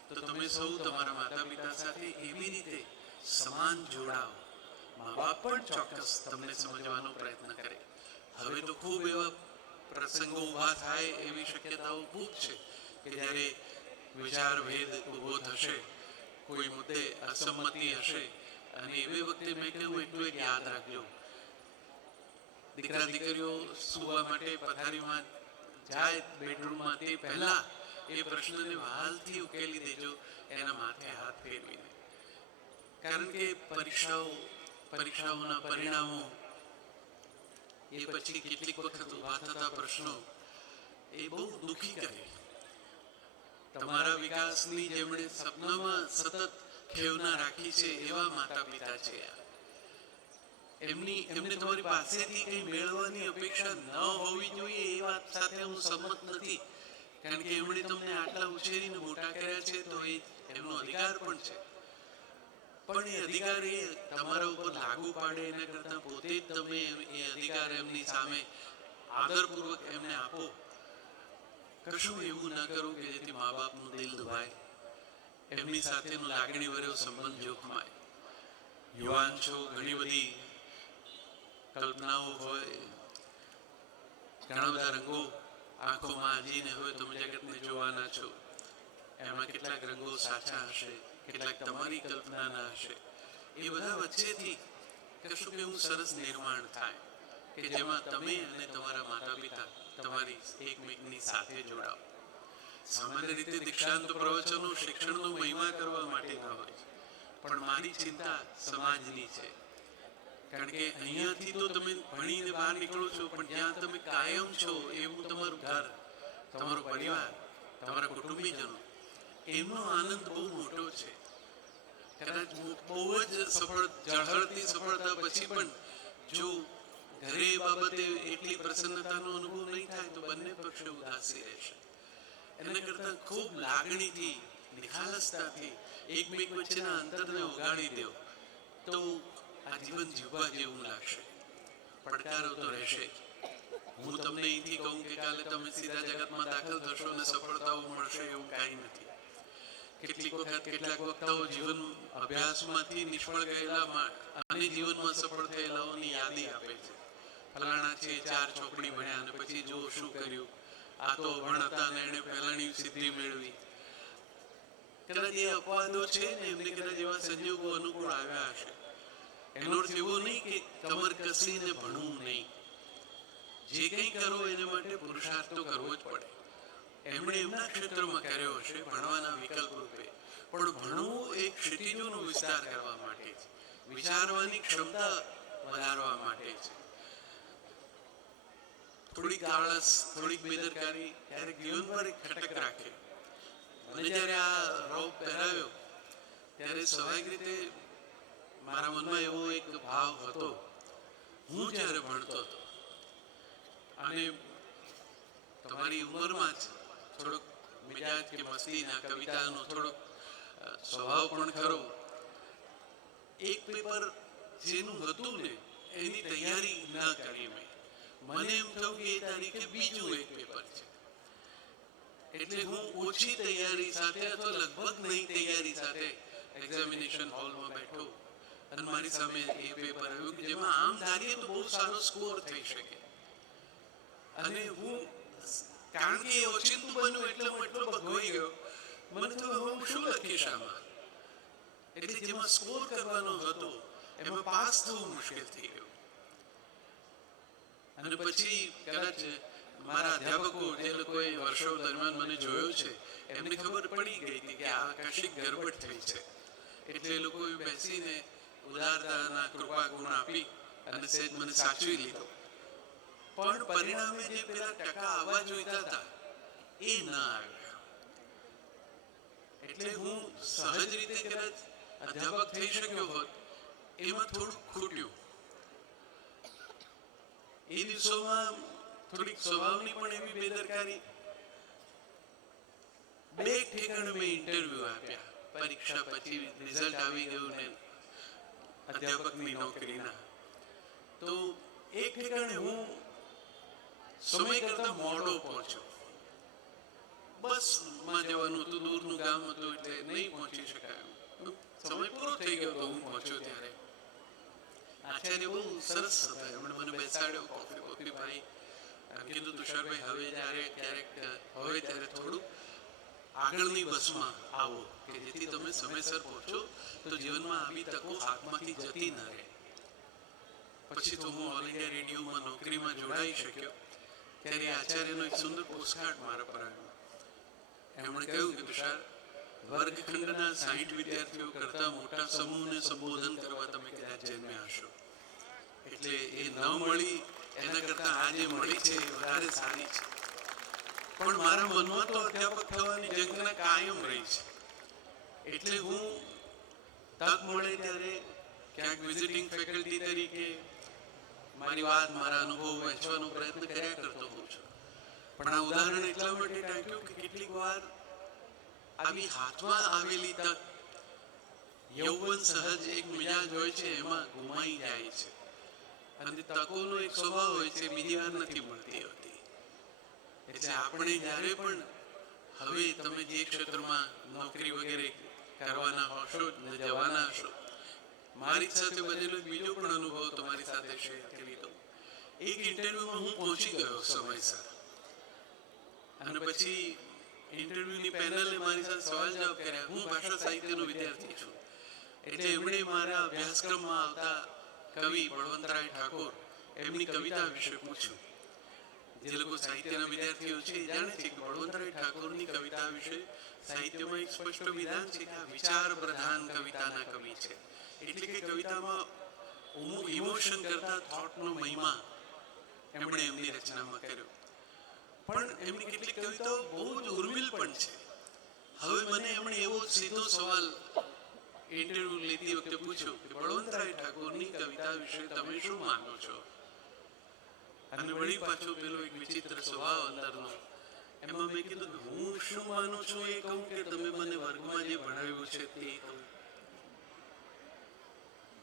તો તમે સૌ તમારા માતા પિતા સાથે એવી રીતે સમાન જોડાઓ. મા બાપ પણ ચોક્કસ તમને સમજવાનો પ્રયત્ન કરે. હવે તો ખૂબ એવા પ્રસંગો ઊભા થાય એવી શક્યતાઓ ખૂબ છે કે જ્યારે વિચાર ભેદ ઊભો થશે, કોઈ મુદ્દે અસંમતિ હશે, અને એવી વખતે મેં કહ્યું એટલું એક યાદ રાખજો, દીકરા દીકરીઓ સુવા માટે પથારીમાં જાય બેડરૂમમાં તે પહેલા એ પ્રશ્નને વહાલથી ઉકેલી દેજો, એના માથે હાથ ફેરવીને. કારણ કે પરીક્ષાઓના પરિણામો, એ પછી કેટલીક વખત ઉભા થતા પ્રશ્નો એ બહુ દુઃખી કરે. તમારા વિકાસની જેમણે સપનામાં સતત ખેવના રાખી છે એવા માતા પિતા છે. એમને તમારી પાસેથી કંઈ મેળવવાની અપેક્ષા ન હોવી જોઈએ એ વાત સાથે હું સંમત નથી. કારણ કે એમણે તમને આટલા ઉછેરીને મોટા કર્યા છે તો એ એમનો અધિકાર પણ છે. પણ એ અધિકાર એ તમારા ઉપર લાગુ પાડે એના કરતાં પોતે જ તમે એ અધિકાર એમની સામે આદરપૂર્વક એમને આપો. કશું એવું ના કરો કે જેથી મા બાપનું દિલ દુભાય, એમની સાથેનો લાગણી ભર્યો સંબંધ જોખમાય. યુવાન છો, ઘણી બધી કલ્પનાઓ હોય, ઘણા બધા રંગો આંખોમાં આજીને હવે તમે જગતને જોવાના છો. એમાં કેટલાક રંગો સાચા હશે, કેટલાક તમારી કલ્પનાના હશે. એ બધા વચ્ચેથી કશું કે એવું સરસ નિર્માણ થાય કે જેમાં તમે અને તમારા માતા પિતા તમારી એકમેકની સાથે જોડાઓ. સામાન્ય રીતે દીક્ષાંત પ્રવચનો શિક્ષણનો મહિમા કરવા માટે ન હોય, પણ મારી ચિંતા સમાજની છે. કારણ કે અહીંયાથી તો તમે ભણીને બહાર નીકળો છો, પણ જ્યાં તમે કાયમ છો એવું તમારું ઘર, તમારો પરિવાર, તમારા કુટુંબીજનો, એમનો આનંદ બહુ મોટો છે. કદાચ બહુ જ ઝળહળતી સફળતા પછી પણ જો ઘરે એ બાબતે એટલી પ્રસન્નતાનો અનુભવ નહીં થાય તો બંને પક્ષો ઉદાસી રહેશે. એના કરતાં ખૂબ લાગણીથી, નિખાલસતાથી એકમેક વચ્ચેના અંતરને ઓગાળી દો તો આ જીવન જીવવા જેવું લાગશે. પડકારો તો રહેશે જ. હું તમને અહીંથી કહું કે કાલે તમે સીધા જગતમાં દાખલ થશો અને સફળતાઓ મળશે એવું કાંઈ નથી. કેટલીક વખત કેટલાક વક્તાઓ જીવન અભ્યાસમાંથી નિષ્ફળ ગયેલા અને જીવનમાં સફળ થયેલાઓની યાદી આપે છે. ફલાણા છે 4 ચોપડી ભણ્યા અને પછી જો શું કર્યું, આ તો અભણ હતા અને એણે ફલાણી સિદ્ધિ મેળવી. કદાચ એ અપવાદો છે ને એમને કદાચ એવા સંજોગો અનુકૂળ આવ્યા હશે. એનો અર્થ એવો નહીં કે કમર કસીને ભણવું નહીં. જે કંઈ કરો એને માટે પુરુષાર્થ તો કરવો જ પડે. એમણે એમના ક્ષેત્રમાં કર્યો હશે ભણવાના વિકલ્પ રૂપે, પણ ભણવું એક ક્ષિતિજોનો વિસ્તાર કરવા માટે છે, વિચારવાની ક્ષમતા વધારવા માટે છે. થોડીક આળસ, થોડીક બેદરકારી ક્યારેક જીવનભર એક ખટક રાખે. મને જ્યારે આ રોગ પહેરાવ્યો ત્યારે સ્વાભાવિક રીતે મારા મનમાં એવો એક ભાવ હતો. હું જ્યારે ભણતો હતો અને તમારી ઉંમરમાં જ થોડોક મિજાજ કે મસ્તીના કવિતાનો થોડોક સ્વભાવ પણ ખરો. એક પેપર જેનું હતું ને એની તૈયારી ના કરી મેં. મને એમ થયું કે એ તારીખે બીજું એક પેપર છે, એટલે હું ઓછી તૈયારી સાથે અથવા લગભગ નહીં તૈયારી સાથે એક્ઝામિનેશન હોલમાં બેઠો અને મારી સામે એ પેપર આવ્યું કે જેમાં આમ ધારીએ તો બહુ સારો સ્કોર થઈ શકે. અને હું કારણ કે એ ઓચિંતું બન્યું એટલે હું એટલો ભગવાઈ ગયો. મને તો હું શું લખીશ આમાં, એટલે જેમાં સ્કોર કરવાનો હતો એમાં પાસ થવું મુશ્કેલ થઈ ગયું. અને પછી કદાચ મારા અધ્યાપકો જે લોકોએ વર્ષો દરમિયાન મને જોયો છે એમને ખબર પડી ગઈ હતી કે આ કશીક ગરબડ થઈ છે. એટલે એ લોકોએ બેસીને ઉદારતાના કૃપા ગુણ આપી અને સહેજ મને સાચવી લીધો. પણ પરિણામે જે પેલા ટકા આવવા જોઈતા હતા એ ના આવ્યા. એટલે હું સહજ રીતે કદાચ અધ્યાપક થઈ શક્યો હોત એમાં થોડું ખૂટ્યું. એ દિવસોમાં થોડીક સ્વભાવની પણ એવી બેદરકારી. બે ઠેકાણે મેં ઇન્ટરવ્યુ આપ્યા. પરીક્ષા પછી રિઝલ્ટ આવી ગયું ને અધ્યાપકની નોકરીના. તો એક ઠેકાણે હું સમય કરતા મોડો પહોંચ્યો. બસમાં જવાનું હતું, દૂરનું ગામ હતું એટલે નહીં પહોંચી શકાયું. સમય પૂરો થઈ ગયો તો હું પહોંચ્યો ત્યારે આચાર્ય બહુ સરસ હતા. એમણે મને બેસાડ્યો, કોફી પાઈ. કીધું તુષારભાઈ હવે જ્યારે ક્યારેક હવે ત્યારે થોડું આગળની બસમાં આવો કે જેથી તમે સમયસર પહોંચો તો જીવનમાં આવી તકો હાથમાંથી જતી ન રહે. પછી તો હું ઓલ ઇન્ડિયા રેડિયોમાં નોકરીમાં જોડાઈ શક્યો. ત્યારે આચાર્યનો એક સુંદર પોસ્ટકાર્ડ મારા પર આવ્યો. એમણે કહ્યું કે તુષાર, વર્ગખંડના 60 વિદ્યાર્થીઓ કરતા મોટા સમૂહને સંબોધન કરવા તમે કદાચ જન્મ્યા હશો. એટલે એ ન મળી એના કરતા આ જે મળી છે એ વધારે સારી છે. પણ મારા મનમાં તો અધ્યાપક થવાની ઝંખના કાયમ રહી છે. એટલે હું તક મળે ત્યારે ક્યાંક વિઝિટિંગ ફેકલ્ટી તરીકે મારી વાત, મારા અનુભવ વહેંચવાનો પ્રયત્ન કર્યા કરતો હોઉં છું. પણ આ ઉદાહરણ એટલા માટે ટાંક્યું કે કેટલીક વાર આવી હાથમાં આવેલી તક, યૌવન સહજ એક મિજાજ હોય છે એમાં ગુમાઈ જાય છે. અને તકોનો એક સ્વભાવ હોય છે બીજી વાર નથી મળતી હોતી. એટલે આપણે જ્યારે પણ હવે તમે જે ક્ષેત્રમાં નોકરી વગેરે કરવાના હશો ને જવાના હશો, મારી સાથે બનેલો બીજો પણ અનુભવ તમારી સાથે શેર કરી દઉં. એક ઇન્ટરવ્યુમાં હું પહોંચી ગયો સમયસર અને પછી ઇન્ટરવ્યુની પેનલે મારી સાથે સવાલ જવાબ કર્યા. હું ભાષા સાહિત્યનો વિદ્યાર્થી છું એટલે એમણે મારા અભ્યાસક્રમમાં આવતા કવિ બળવંતરાય ઠાકોર એમની કવિતા વિશે પૂછ્યું. જે લોકો સાહિત્યના વિદ્યાર્થીઓ છે એ જાણે છે કે બળવંતરાય ઠાકોરની કવિતા વિશે સાહિત્યમાં એક સ્પષ્ટ વિધાન છે કે આ વિચાર પ્રધાન કવિતાના કવિ છે. એટલે કે કવિતામાં ઇમોશન કરતા થોટનો મહિમા એમણે એમની રચનામાં કર્યો. પણ એમની કેટલીક કવિતાઓ બહુ જ ઉર્મિલ પણ છે. હવે મને એમણે એવો સીધો સવાલ ઇન્ટરવ્યુ લેતી વખતે પૂછ્યો કે બળવંતરાય ઠાકોરની કવિતા વિશે તમે શું માનો છો? અને વળી પાછો પેલો એક વિચિત્ર સ્વભાવ અંદરનો. એમાં મેં કીધું કે હું શું માનું છું એ કહું કે તમે મને વર્ગમાં જે ભણાવ્યું છે તે કહું.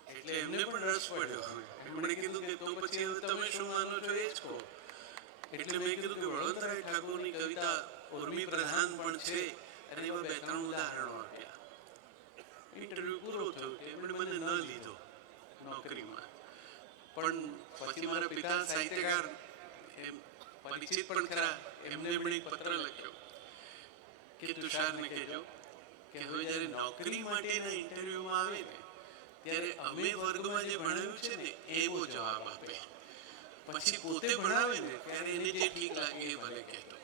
એટલે એમને પણ રસ પડ્યો. એમણે કીધું કે તો પછી હવે તમે શું માનો છો એ જ કહો. એટલે મેં કીધું કે બળવંતરાય ઠાકોરની કવિતા ઉર્મી પ્રધાન પણ છે અને એવા 2-3 ઉદાહરણો આપ્યા. ઇન્ટરવ્યુ પૂરો થયો કે એમણે મને ન લીધો નોકરીમાં. પણ પછી મારા પિતા સાહિત્યકાર એમ પરિચિત પણ ખરા, એમને પણ એક પત્ર લખ્યો કે તુષારને કહેજો કે હવે જ્યારે નોકરી માટેના ઇન્ટરવ્યુમાં આવે ને ત્યારે અમે વર્ગમાં જે ભણાવ્યું છે ને એવો જવાબ આપે, પછી પોતે ભણાવે ને ત્યારે એને જે ઠીક લાગે એ ભલે કહેતો.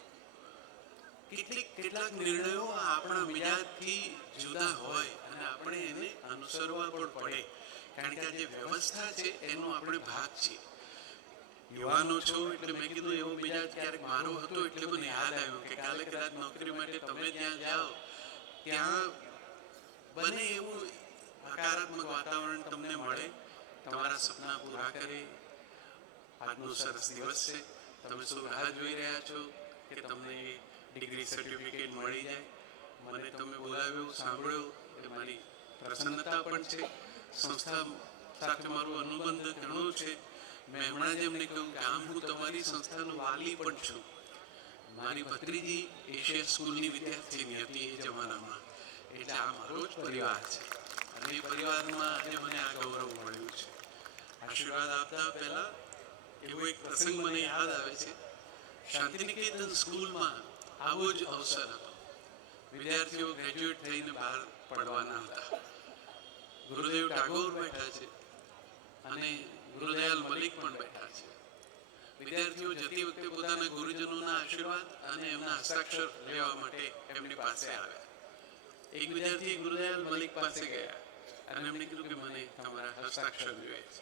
કેટલાક નિર્ણયો આપણા મિજાજથી જુદા હોય અને આપણે એને અનુસરવા પણ પડે, કારણ કે આ જે વ્યવસ્થા છે એનો આપણે ભાગ છીએ. યુવાનો છો એટલે મેં કીધું એવો મિજાજ ક્યારેક મારો હતો એટલે મને યાદ આવ્યું કે કાલે કદાચ નોકરી માટે તમે ત્યાં જાઓ ત્યાં બને એવું હકારાત્મક વાતાવરણ તમને મળે, તમારા સપના પૂરા કરે. આજનો સરસ દિવસ છે, તમે સૌ રાહ જોઈ રહ્યા છો કે તમને ડિગ્રી સર્ટિફિકેટ મળી જાય. મને તમે બોલાવ્યો, સાંભળ્યો એ મારી પ્રસન્નતા પણ છે. સંસ્થા સાથે મારું અનુબંધ ઘણો છે. મેં હમણાં જ એમને કહ્યું કે આમ હું તમારી સંસ્થાનો વાલી પણ છું. મારી ભત્રીજી એશિયા સ્કૂલની વિદ્યાર્થીની હતી એ જમાનામાં, એટલે આ મારો જ પરિવાર છે અને એ પરિવારમાં આજે મને આ ગૌરવ મળ્યું છે. આશીર્વાદ આપતા પહેલા એવો એક પ્રસંગ મને યાદ આવે છે. શાંતિનિકેતન સ્કૂલમાં આવો જ અવસર હતો. વિદ્યાર્થીઓ ગ્રેજ્યુએટ થઈને બહાર પડવાના હતા. ગુરુદેવ ટાગોર બેઠા છે અને ગુરુદયાલ મલિક પણ બેઠા છે. વિદ્યાર્થીઓ જતી વખતે પોતાના ગુરુજનોના આશીર્વાદ અને એમના હસ્તાક્ષર લેવા માટે એમની પાસે આવ્યા. એક વિદ્યાર્થી ગુરુદયાલ મલિક પાસે ગયા અને એમણે કીધું કે મને તમારા હસ્તાક્ષર જોઈએ છે.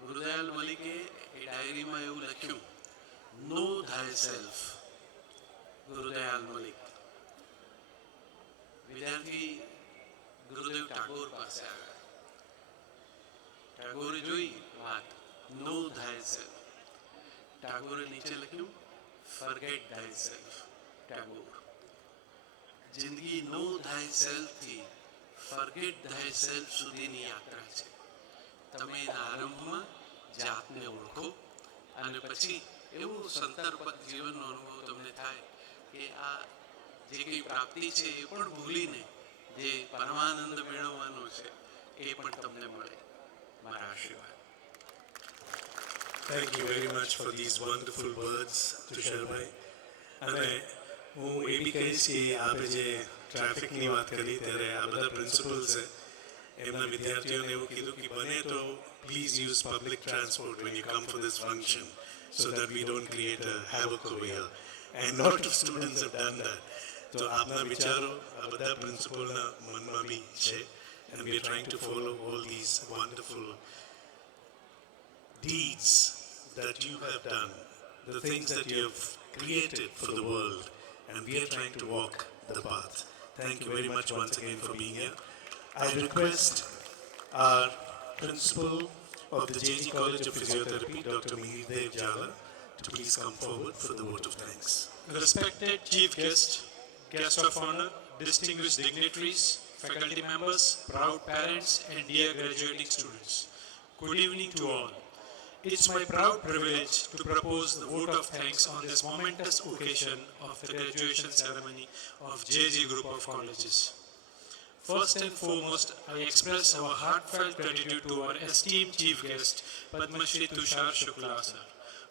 ગુરુદયાલ મલિકે એ ડાયરીમાં એવું લખ્યું, નો thyself, ગુરુદયાલ મલિક. વિદ્યાર્થી ગુરુદેવ ટાગોર પાસે આવ્યા. ટાગોરે જોઈ વાત, નો thyself. ટાગોરે નીચે લખ્યું, forget thyself, ટાગોર. જિંદગી નો thyself થી forget thyself સુધીની યાત્રા છે. તમે એના આરંભમાં જાતને ઓળખો અને પછી એવું સંતર્પક જીવનનો અનુભવ તમને થાય કે આ જે કંઈ પ્રાપ્તિ છે એ પણ ભૂલીને જે પરમાનંદ મેળવવાનો છે એ પણ તમને મળે. મારા આશીર્વાદ. Thank you very much for these wonderful words, Tusharbhai. અને હું એ બી કહીશ કે આપણે જે ટ્રાફિકની વાત કરી ત્યારે આ બધા પ્રિન્સિપલ્સ છે એમના વિદ્યાર્થીઓને એવું કીધું કે બને તો please use public transport when you come for this function so that we don't create a havoc over here. And lot of students have done that. તો આપના વિચારો આ બધા પ્રિન્સિપલના મનમાં બી છે and we are trying to follow all these wonderful deeds that you have done, the things that you have created for the world, and we are trying to walk the path. Thank you very much once again for being here. I request our principal of the JG College of Physiotherapy, Dr. Mihir Dev Jala, to please come forward for the vote of thanks. Respected chief guest, guest of honor, distinguished dignitaries, faculty members, proud parents, and dear graduating students. Good evening to all. It's my proud privilege to propose the vote of thanks on this momentous occasion of the graduation ceremony of JG Group of Colleges. First and foremost, I express our heartfelt gratitude to our esteemed chief guest, Padma Shri Tushar Shukla sir,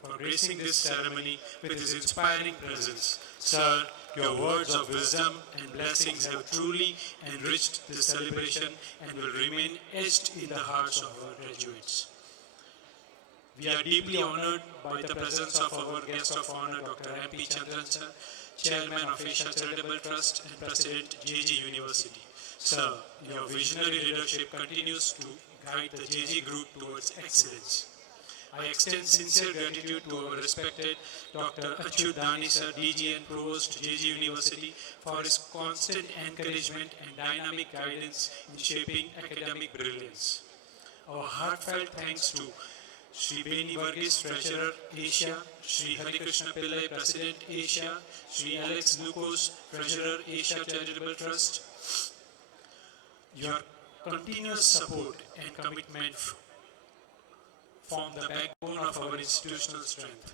for gracing this ceremony with his inspiring presence. Sir, your words of wisdom and blessings have truly enriched this celebration and will remain etched in the hearts of our graduates. We are deeply honored by the presence of our guest of honor, Dr. M.P. Chandran sir, Chairman of Asia Charitable Trust and President, JG University. Sir, your visionary leadership continues to guide the JG Group towards excellence. I extend sincere gratitude to our respected Dr. Achyut Dani sir, DG and Provost, JG University, for his constant encouragement and dynamic guidance in shaping academic brilliance. Our heartfelt thanks to Shri Beni Varghese, Treasurer, Asia, Shri Harikrishna Pillai, President, Asia, Shri Alex Lucas, Treasurer, Asia Charitable Trust. Your continuous support and commitment form the backbone of our institutional strength.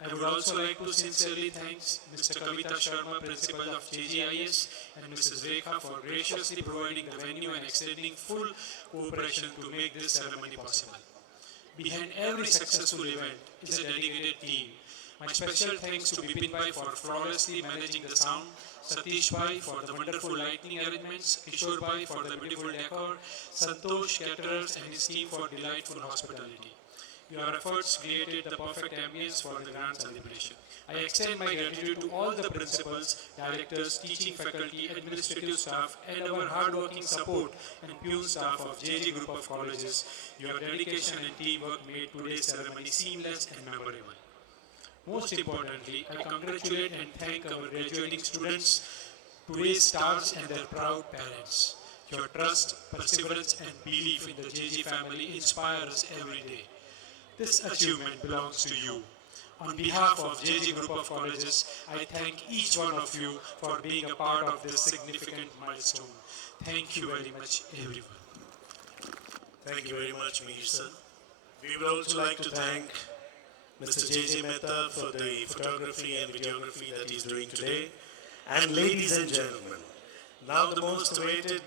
I would also like to sincerely thank Mr. Kavita Sharma, Principal of JGIS, and Mrs. Rekha for graciously providing the venue and extending full cooperation to make this ceremony possible. Behind every successful event is a dedicated team. My special thanks to Bipin Bhai for flawlessly managing the sound, Satish Bhai for the wonderful lighting arrangements, Kishore Bhai for the beautiful decor, Santosh caterers and his team for delightful hospitality. Your efforts created the perfect ambience for the grand celebration. I extend my gratitude to all the principals, directors, teaching faculty, administrative staff, and our hard-working support and peon staff of JJ Group of Colleges. Your dedication and teamwork made today's ceremony seamless and memorable. Most importantly, I congratulate and thank our graduating students, today's stars and their proud parents. Your trust, perseverance, and belief in the JJ family inspire us every day. This achievement belongs to you. On behalf of JJ Group of Colleges, I thank each one of you for being a part of this significant milestone. Thank you very much, everyone. Thank you very much, Mihir sir. We would also like to thank Mr. J.J. Mehta for the photography and videography that he's doing today. And ladies and gentlemen, now the most awaited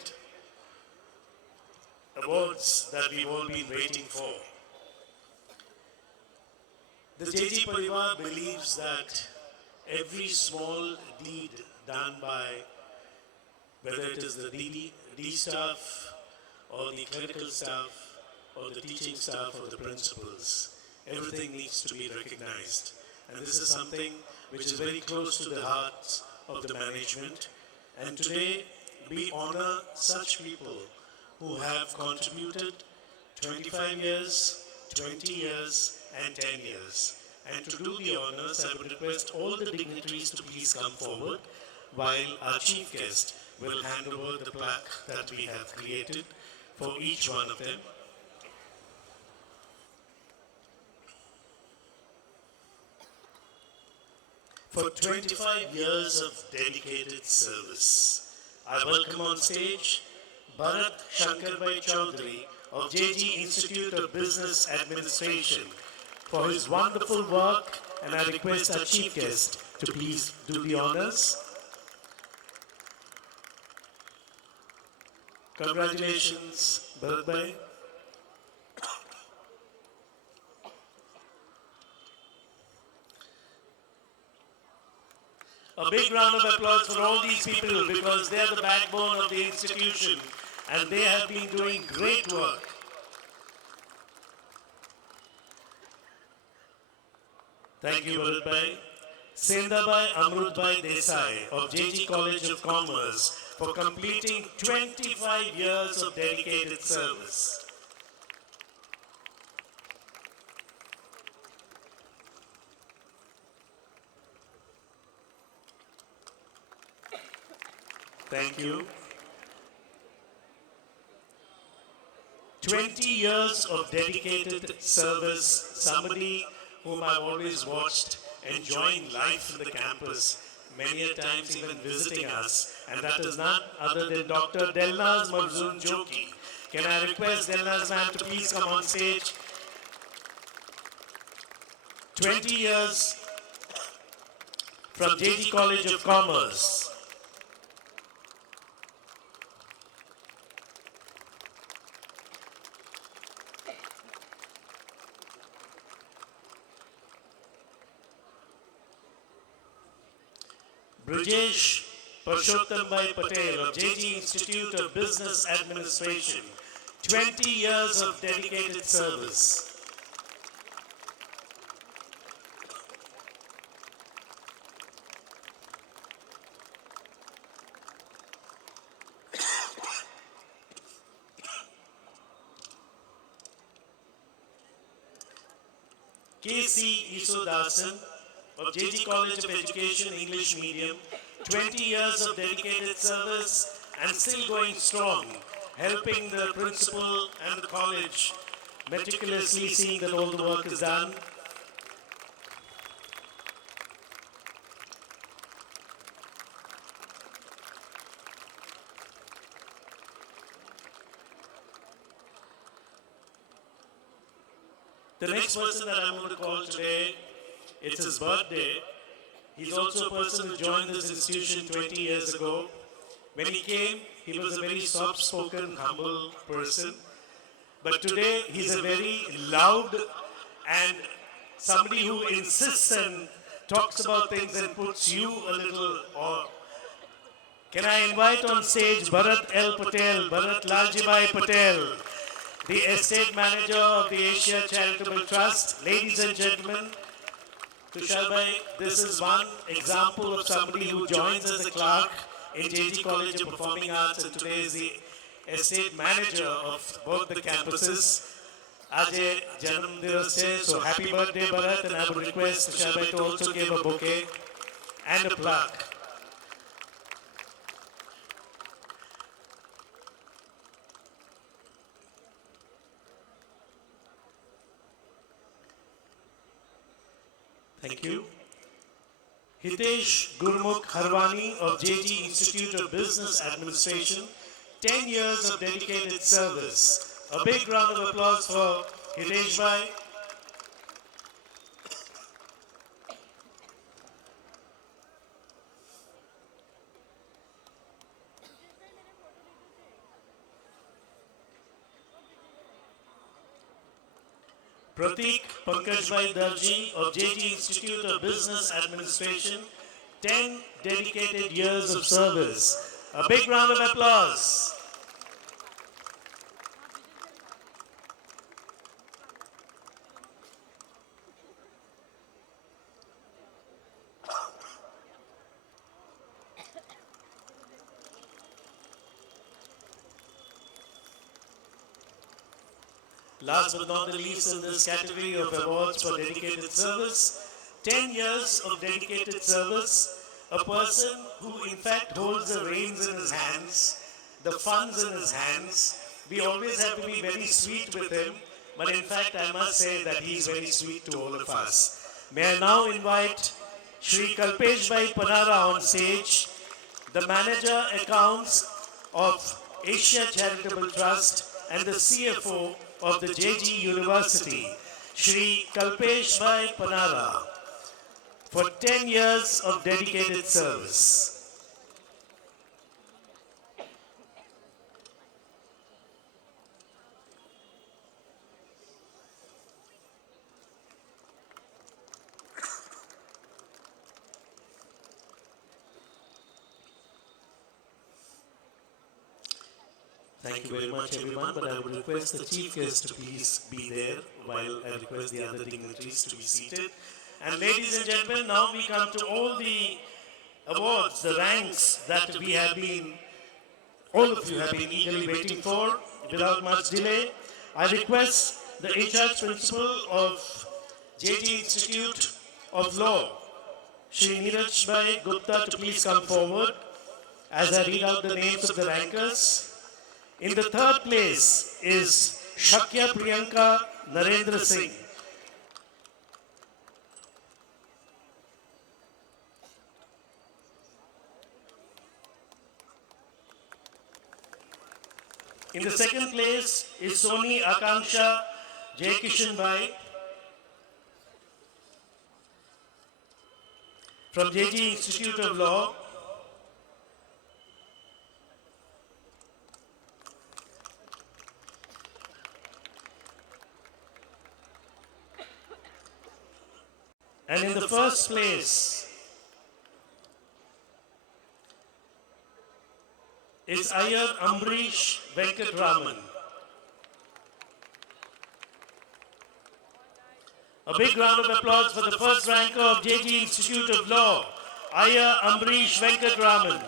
awards that we've all been waiting for. The JJ Parivar believes that every small deed done by, whether it is the D staff or the clerical staff or the teaching staff or the principals, everything needs to be recognized. And this is something which is very close to the hearts of the management. And today we honor such people who have contributed 25 years, 20 years, and 10 years. And to do the honors, I would request all the dignitaries to please come forward while our chief guest will hand over the plaque that we have created for each one of them. For 25 years of dedicated service, I welcome on stage Bharat Shankarbai Chaudhary of JG Institute of Business Administration for his wonderful work, and I request our chief guest to please do the honors. Congratulations, Bharat Bhai. A big round of applause for all these people because they are the backbone of the institution and they have been doing great work. Thank you, Bharat Bhai. Sendabai Amrutbhai Desai of JG College of Commerce for completing 25 years of dedicated service. Thank you. 20 years of dedicated service, somebody whom I've always watched enjoying life in the campus, many a times even visiting us, and that is none other than Dr. Delnaz Marzoon Joki. Can I request Delnaz ma'am to please come on stage? 20 years from JG College of Commerce. Brijesh Purushottam Patel of JG Institute of Business Administration, 20 years of dedicated service. K.C. Isodasan of JG College of Education, English Medium, 20 years of dedicated service and still going strong, helping the principal and the college, meticulously seeing that all the work is done. The next person that I'm going to call today, it's his birthday. He's also a person who joined this institution 20 years ago. When he came, he was a very soft-spoken, humble person. but today he's a very loud and somebody who insists and talks about things and puts you a little awe. Can I invite on stage Bharat L. Patel, Bharat Laljibai Patel, the estate manager of the Asia Charitable Trust. Ladies and gentlemen, Tushalbhai, this is one example of somebody who joins as a clerk in JG College of Performing Arts and today is the estate manager of both the campuses. Ajay Janam Divas hai, so happy birthday Bharat, and I would request Tushalbhai to also give a bouquet and a plaque. Thank you. Hitesh Gurmukh Harwani of JG Institute of Business Administration, 10 years of dedicated service. A big round of applause for Hitesh Bhai. Pratik Pankajbhai Darji of JG Institute of Business Administration, 10 dedicated years of service. A big round of applause. Last but not the least in this category of awards for dedicated service, 10 years of dedicated service, a person who in fact holds the reins in his hands, the funds in his hands. We always have to be very sweet with him, but in fact I must say that he is very sweet to all of us. May I now invite Shri Kalpesh Bhai Panara on stage, the manager accounts of Asia Charitable Trust and the CFO of the JG University, Shri Kalpesh Bhai Panara, for 10 years of dedicated service. Thank you very much, everyone, but I would request the chief guest to please be there while I request the other dignitaries to be seated. And ladies and gentlemen, now we come to all the awards, the ranks that we have been, all of you have been eagerly waiting for. Without much delay, I request the HR Principal of JG Institute of Law, Shri Neeraj Bhai Gupta, to please come forward as I read out the names of the rankers. In the third place is Shakya Priyanka Narendra Singh. In the second place is Soni Akanksha Jaykishan Bhai from JG Institute of Law. And in the first place is Iyer Ambrish Venkatraman. A big round of applause for the first ranker of JG Institute of Law, Iyer Ambrish Venkatraman.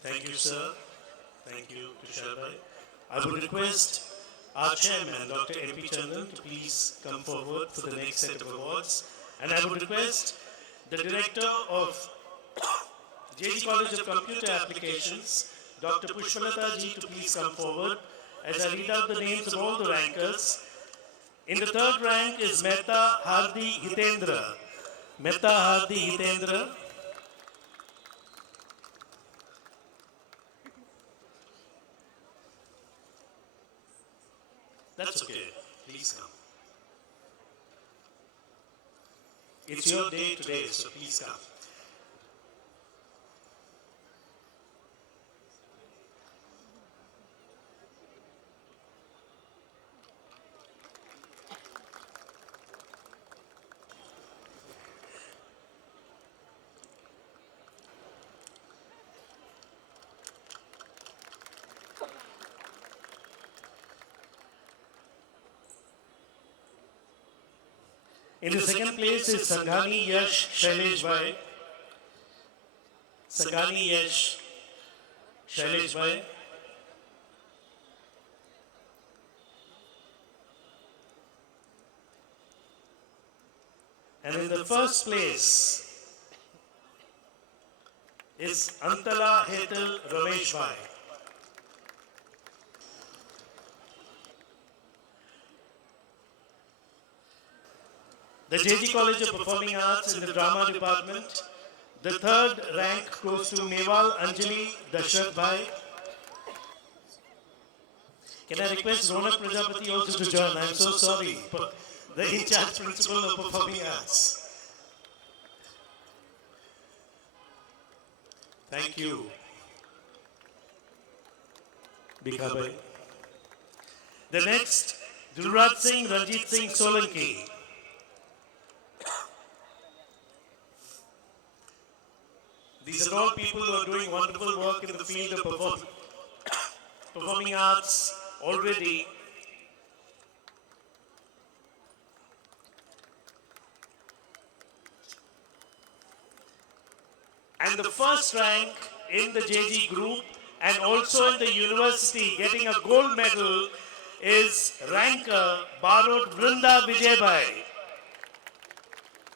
Thank you, sir. Thank you, Tushar Bhai. I would request our chairman, Dr. N.P. Chandan, to please come forward for the next set of awards. And I would request the director of JG College of Computer Applications, Dr. Pushpalata ji, to please come forward as I read out the names of all the rankers. In the third rank is Mehta Hardi Hitendra. Mehta Hardi Hitendra. That's okay. Please come. It's your day today, so please come. In the second place is Sanghani Yash Shailesh Bhai. Sanghani Yash Shailesh Bhai. And in the first place is Antala Hetal Ramesh Bhai. The JG College of Performing Arts in the Drama Department, the third rank goes to Mewal Anjali Dashrath Bhai. Can I request Ronak Prajapati also to join? I'm so sorry, but the in-charge principal of Performing Arts. Thank you. Bikha Bhai. The next, Dhruvraj Singh Ranjit Singh Solanki. These are all people who are doing wonderful work in the field of performing arts already. And the first rank in the JG group and also in the university getting a gold medal is ranker Barod Vrinda Vijaybai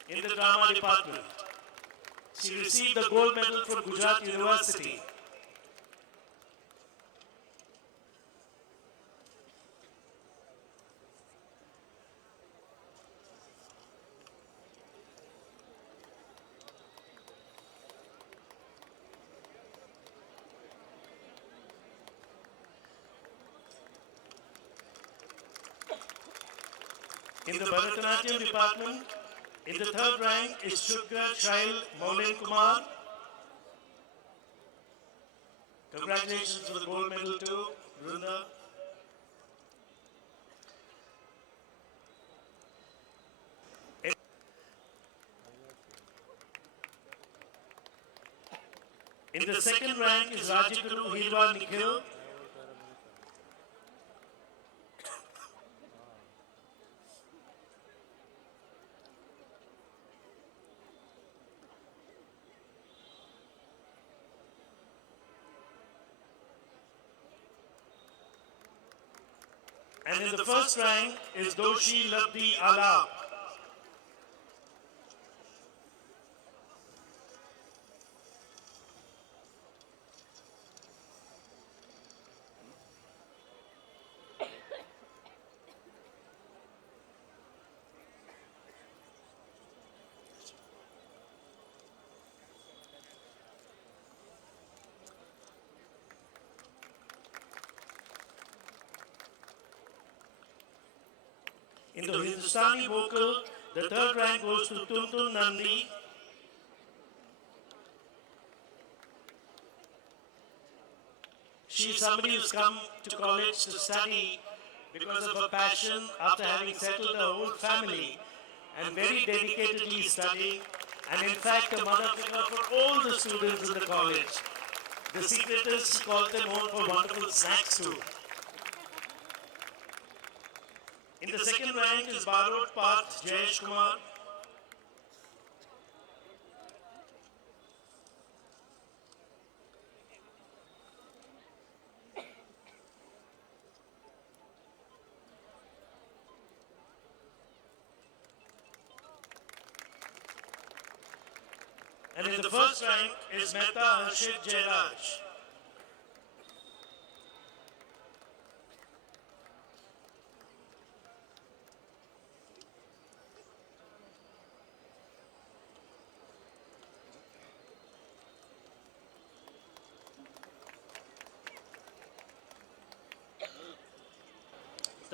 in the drama department. She received the gold medal from Gujarat University. In the Bharatanatyam department, in the third rank is Shukra Shail Maulen Kumar. Congratulations for the gold medal to Vrinda. In the second rank is Rajaguru Hirwa Nikhil. And in the first rank is Doshi Labdi Alap. In the Hindustani vocal, the third rank goes to Tuntun Nandi. She is somebody who's come to college to study because of her passion after having settled her whole family and very dedicatedly studying, and in fact a mother figure for all the students in the college. The secretaries call them home for wonderful snacks too. In the second rank is Barod Parth Jayesh Kumar. And in the first rank is Mehta Harshit Jairaj.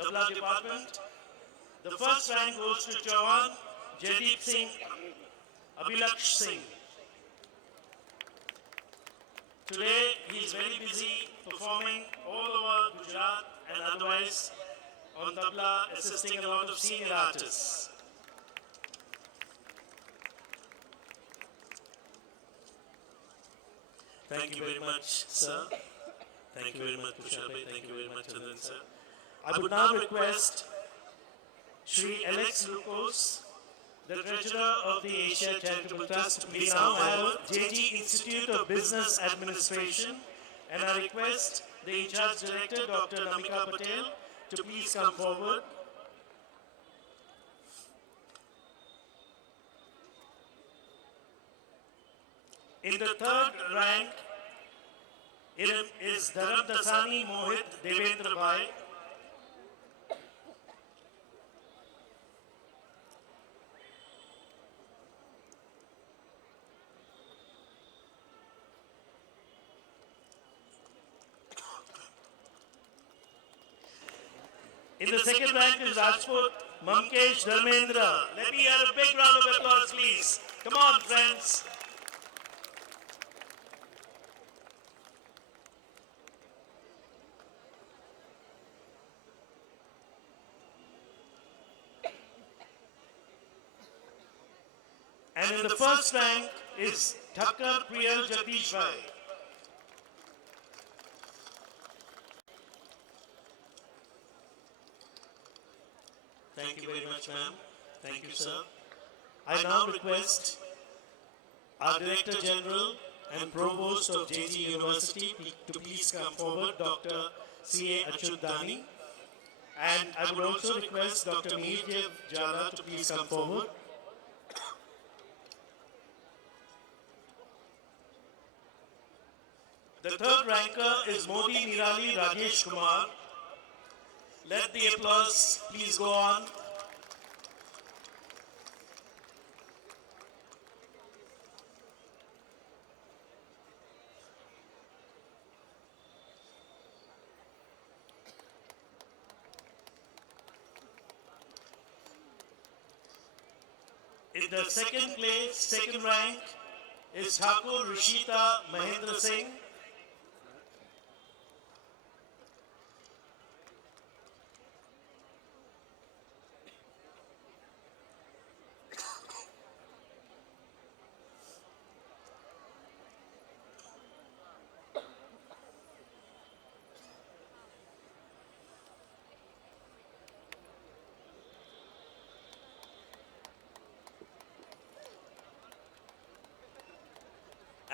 Tabla Department. The first rank goes to Chauhan Jaideep Singh Abhilaksh Singh. Today he is very busy performing all over Gujarat and otherwise on tabla, assisting a lot of senior artists. Thank you very much, sir. Thank you very much, Tushar bhai. Thank you very much, Chandan sir. I would now request Shri Alex Lucas, the treasurer of the Asia Charitable Trust. We now have JG Institute of Business Administration, and I request the in-charge director, Dr. Namika Patel, to please come forward. In the third rank is Dharam Dasani Mohit Devendra Bhai. In the second rank is Rajput Mamkesh Dharmendra. Let me hear a big round of applause, please. Come on, friends. And in the first rank is Thakkar Priyal Jagdish Bhai. Thank you very much, ma'am. Thank you, sir. I now request our Director General and Provost of JG University to please come forward, Dr. C.A. Achyut Dani. And I would also request Dr. Mihir Jala to please come forward. The third ranker is Modi Nirali Rajesh Kumar. Let the applause please go on. In the second place, second rank is Thakur Rishita Mahendra Singh.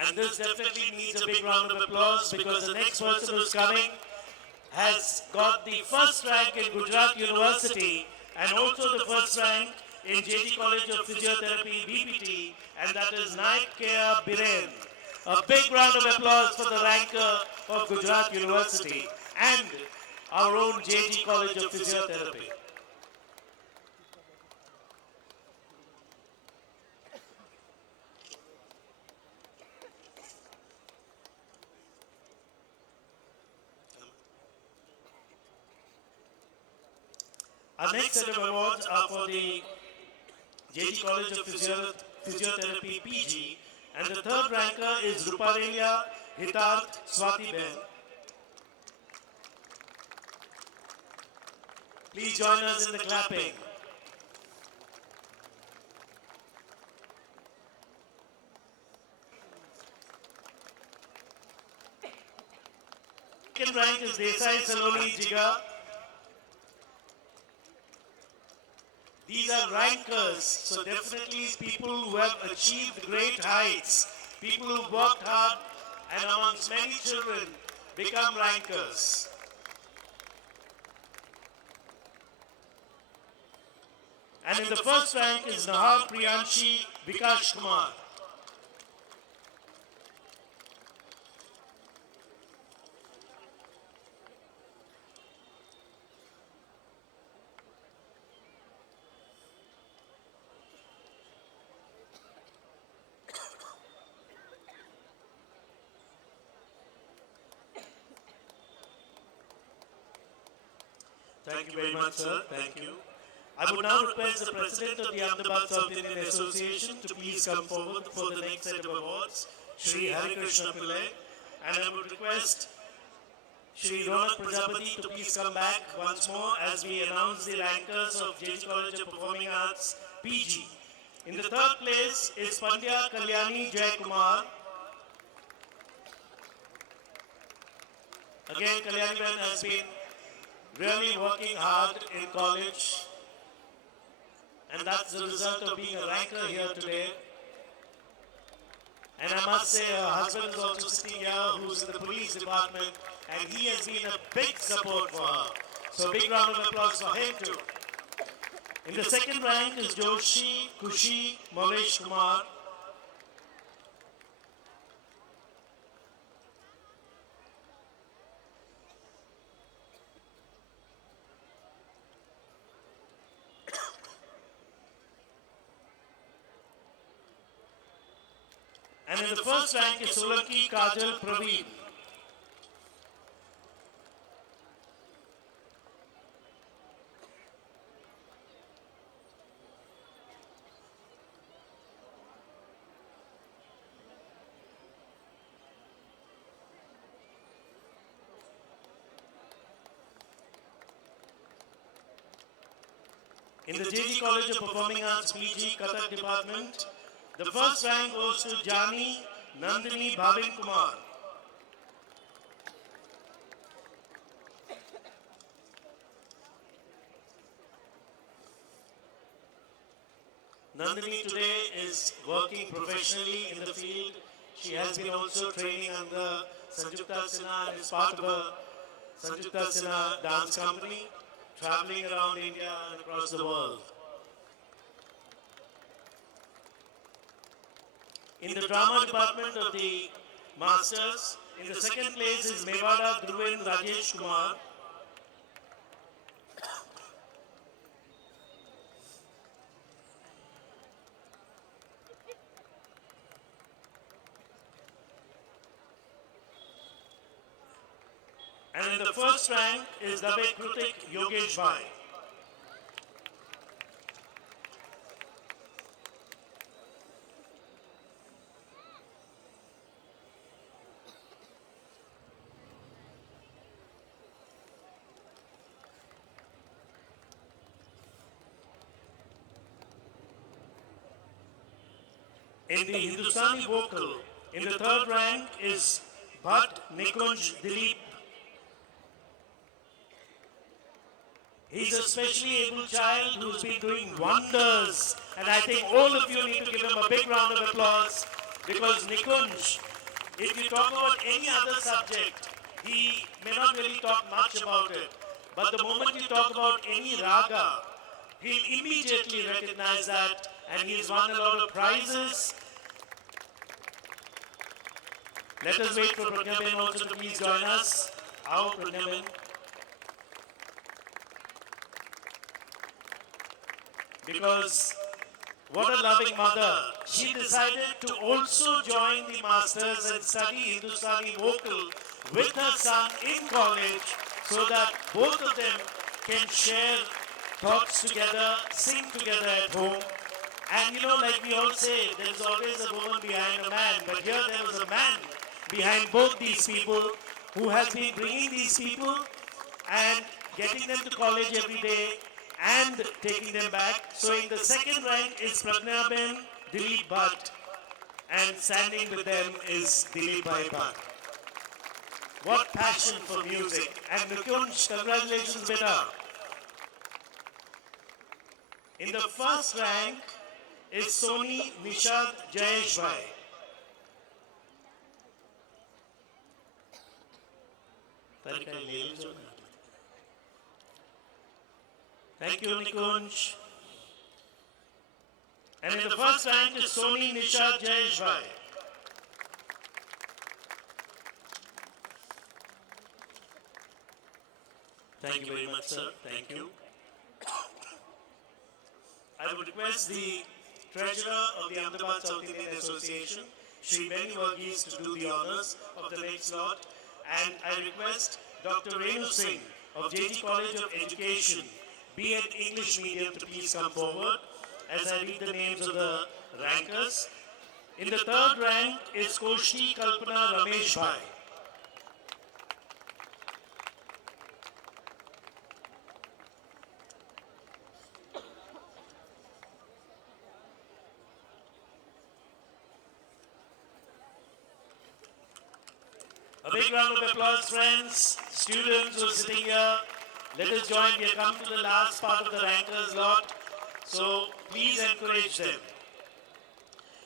And this definitely needs a big round of applause because the next person who's coming has got the first rank in Gujarat University and also the first rank in JT College of Physiotherapy BPT, and that is Naik Kea Biren. A big round of applause for the ranker of Gujarat University and our own JT College of Physiotherapy. Our next set of awards are for the JT College of Physiotherapy PG, and the third ranker is Ruparelia Hitarth Swati Ben. Please join us in the clapping. Second rank is Desai Saloni Jiga. These are rankers, so definitely people who have achieved great heights, people who worked hard, and amongst many children become rankers. And in the first rank is Nahar Priyanshi Vikash Kumar. Thank you very much, sir. Thank you. I would now request the President of the Ahmedabad South Indian Association to please come forward for the next set of awards, Shri Hari Krishna Pillai, and I would request Shri Ronak Prajapati to please come back once more as we announce the rankers of JG College of Performing Arts, PG. In the third place is Pandya Kalyani Jaykumar. Again, Kalyani Ben has been really working hard in college, and that's the result of being a ranker here today. And I must say, her husband is also sitting here, who's in the police department, and he has been a big support for her. So, big round of applause for him too. In the second rank is Joshi Kushi Molesh Kumar. And in the first rank is Solanki Kajal Praveen. In the JG College of Performing Arts PG Kathak Department, the first rank goes to Jani Nandini Bhavin Kumar. Nandini today is working professionally in the field. She has been also training under Sanjukta Sinha and is part of a Sanjukta Sinha dance company, traveling around India and across the world. In the drama department of the Masters, in the second place is Mewada Dhruven Rajesh Kumar. And in the first rank is Dabe Krutik Yogesh Bhai. In the Hindustani vocal, in the third rank is Bhatt Nikunj Dilip. He's a specially able child who's been doing wonders, and I think all of you need to give him a big round of applause, because Nikunj, if you talk about any other subject, he may not really talk much about it, but the moment you talk about any raga, he'll immediately recognize that, and he's won a lot of prizes. Let us wait for Pragyaben also to please join us. Our Pragyaben. Because what a loving mother. She decided to also join the Masters and study Hindustani vocal with her son in college, so that both of them can share thoughts together, sing together at home. And you know, like we all say, there's always a woman behind a man, but here there was a man behind both these people who has been bringing these people and getting them to college every day and taking them back. So in the second rank is Pragyaben Dilip Bhatt, and standing with them is Dilip Bhai Bhatt. What passion for music. And Nikunj, congratulations, beta. In the first rank is Soni Nishad Jayesh Bhai. Thank you, Nikunj. And in the first rank is Soni Nishad Jayesh Bhai. Thank you very much, sir. Thank you. I would request the Treasurer of the Ahmedabad South Indian Association, Shri Benny Varghese, to do the honors of the next lot. And I request Dr. Renu Singh, of JG College of Education, B.Ed English Medium, to please come forward as I read the names of the rankers. In the third rank is Koshti Kalpana Ramesh Bhai. A big round of applause, friends, students who are sitting here. Let us join. We have come to the last part of the rankers lot, so please encourage them.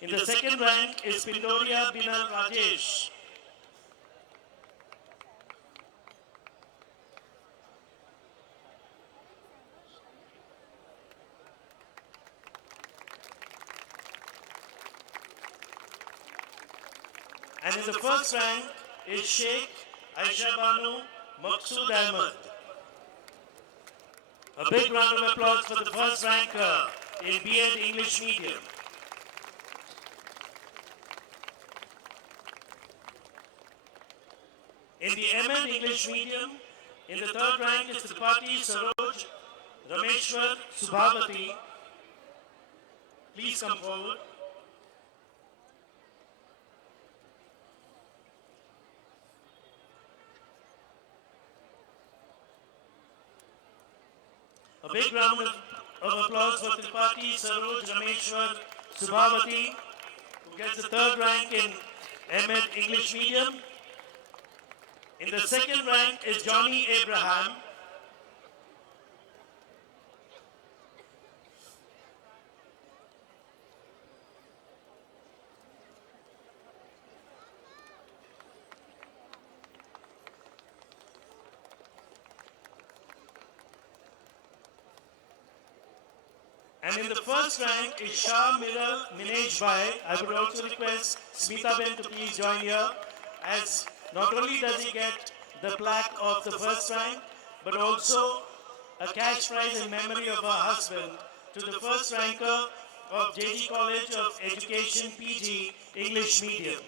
In the second rank is Pindoria Binal Rajesh. And in the first rank is Sheikh Aisha Banu Maqsood Ahmed. A big round of applause for the first ranker in B.Ed English Medium. In the M.Ed English Medium, in the third rank is Tripati Saroj Rameshwar Subhavati. Please come forward. A big round of applause for Tripati Saroj Rameshwar Subhavati, who gets the third rank in M.Ed English Medium. In the second rank is Johnny Abraham. And in the first rank is Shah Miral Minej Bhai. I would also request Smita Ben to please join here, as not only does he get the plaque of the first rank, but also a cash prize in memory of her husband to the first ranker of JG College of Education PG English Medium.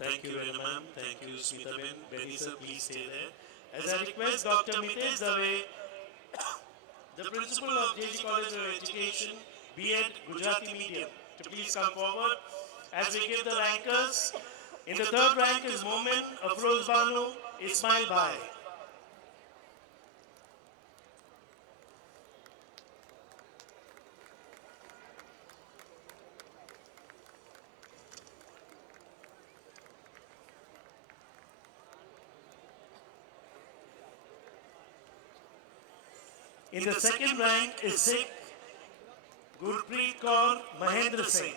Thank you, Rena ma'am. Thank you, Smita Ben. Benny sir, please stay there. As I request Dr. Mitesh Dave, the principal of JG College of Education, B.Ed Gujarati Medium, to please come forward as we give the rankers. In the third rank is Momin Afroz Banu Ismail Bhai. In the second rank is Sikh Gurpreet Kaur Mahendra Singh.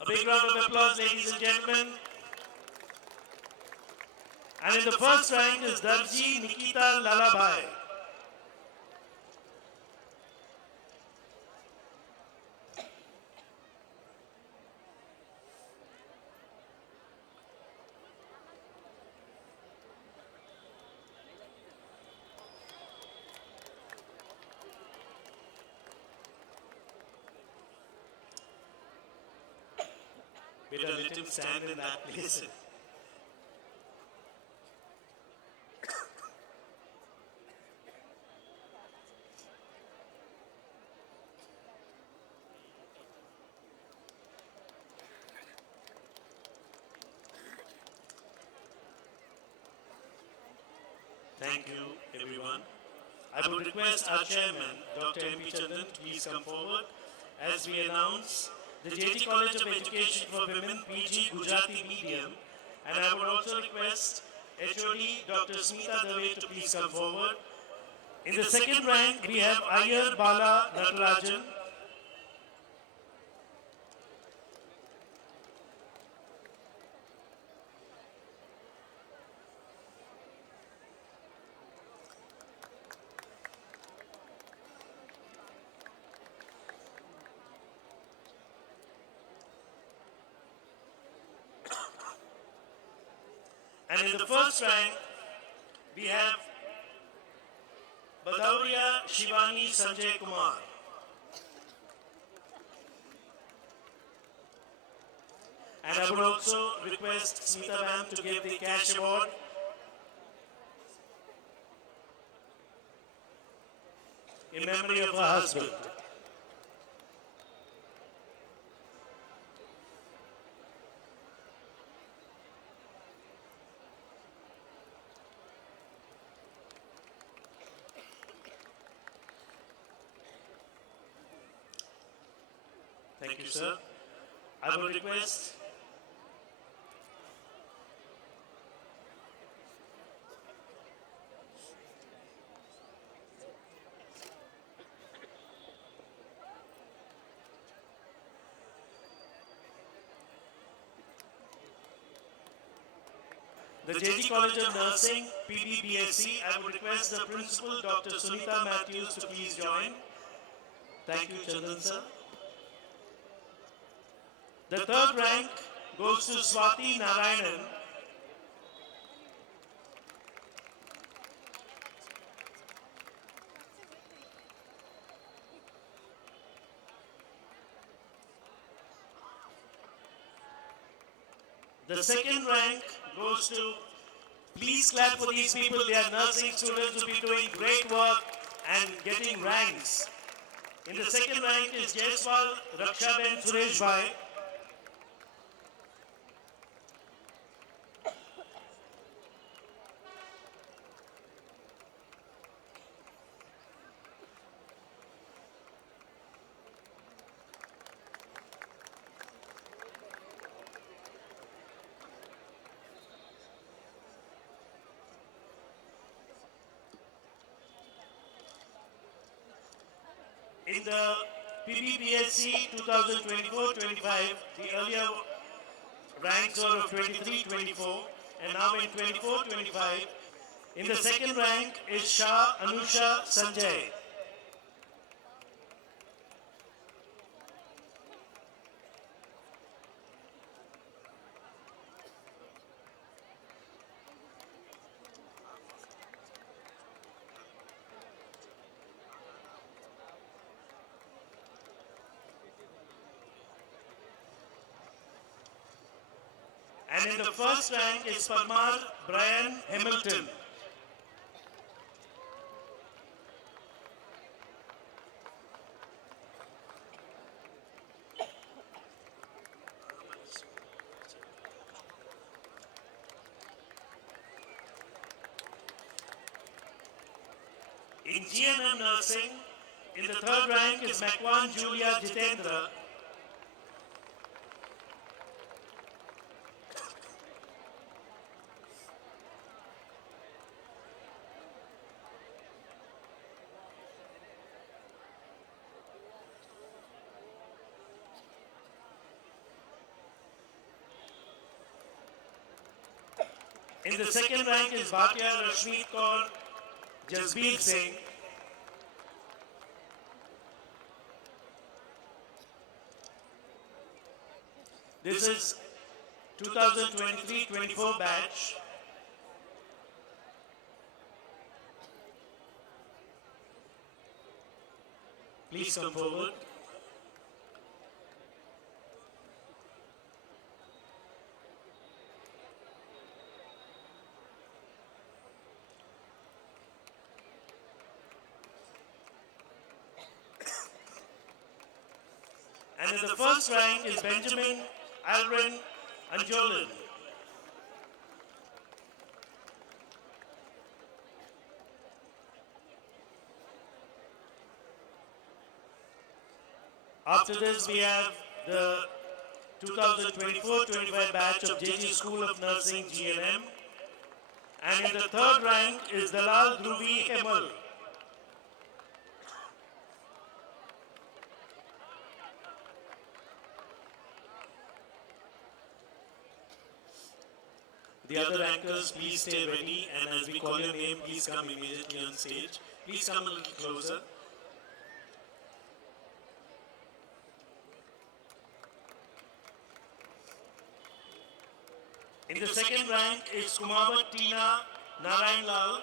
A big round of applause, ladies and gentlemen. And in the first rank is Darji Nikita Lalabhai. Better let him stand in that place. Thank you, everyone. I would request our chairman, Dr. M.P. Chandan, to please come forward as we announce the JG College of Education for Women, PG Gujarati Medium. And I would also request HOD Dr. Smita Dave to please come forward. In the second rank, we have Iyer Bala Natarajan. And in the first rank, we have Badauria Shivani Sanjay Kumar. And I would also request Smita ma'am to give the cash award. In memory of her husband. Thank you, sir. I would request the JG College of Nursing, PBBSc. I would request the Principal, Dr. Sunita Matthews, to please join. Thank you, Chandan sir. The third rank goes to Swati Narayanan. The second rank goes to, please clap for these people, they are nursing students who will be doing great work and getting ranks. In the second rank is Jaiswal Rakshaben Suresh Bhai. In the PBBSc 2024-25, the earlier ranks were of 23-24, and now in 24-25, in the second rank is Shah Anusha Sanjay. And in the first rank is Parmar Brian Hamilton. In GNM Nursing, in the third rank is Makwan Julia Jitendra. In the second rank is Bhatia Rashmeet Kaur Jasbir Singh. This is 2023-24 batch. Please come forward. And in the first rank is Benjamin Alvin Anjolin. After this, we have the 2024-25 batch of JG School of Nursing, GNM. And in the third rank is Dalal Dhruvi Hemal. The other anchors, please stay ready, and as we call your name, please come immediately on stage. Please come a little closer. In the second rank is Kumavat Tina Narayan Lal.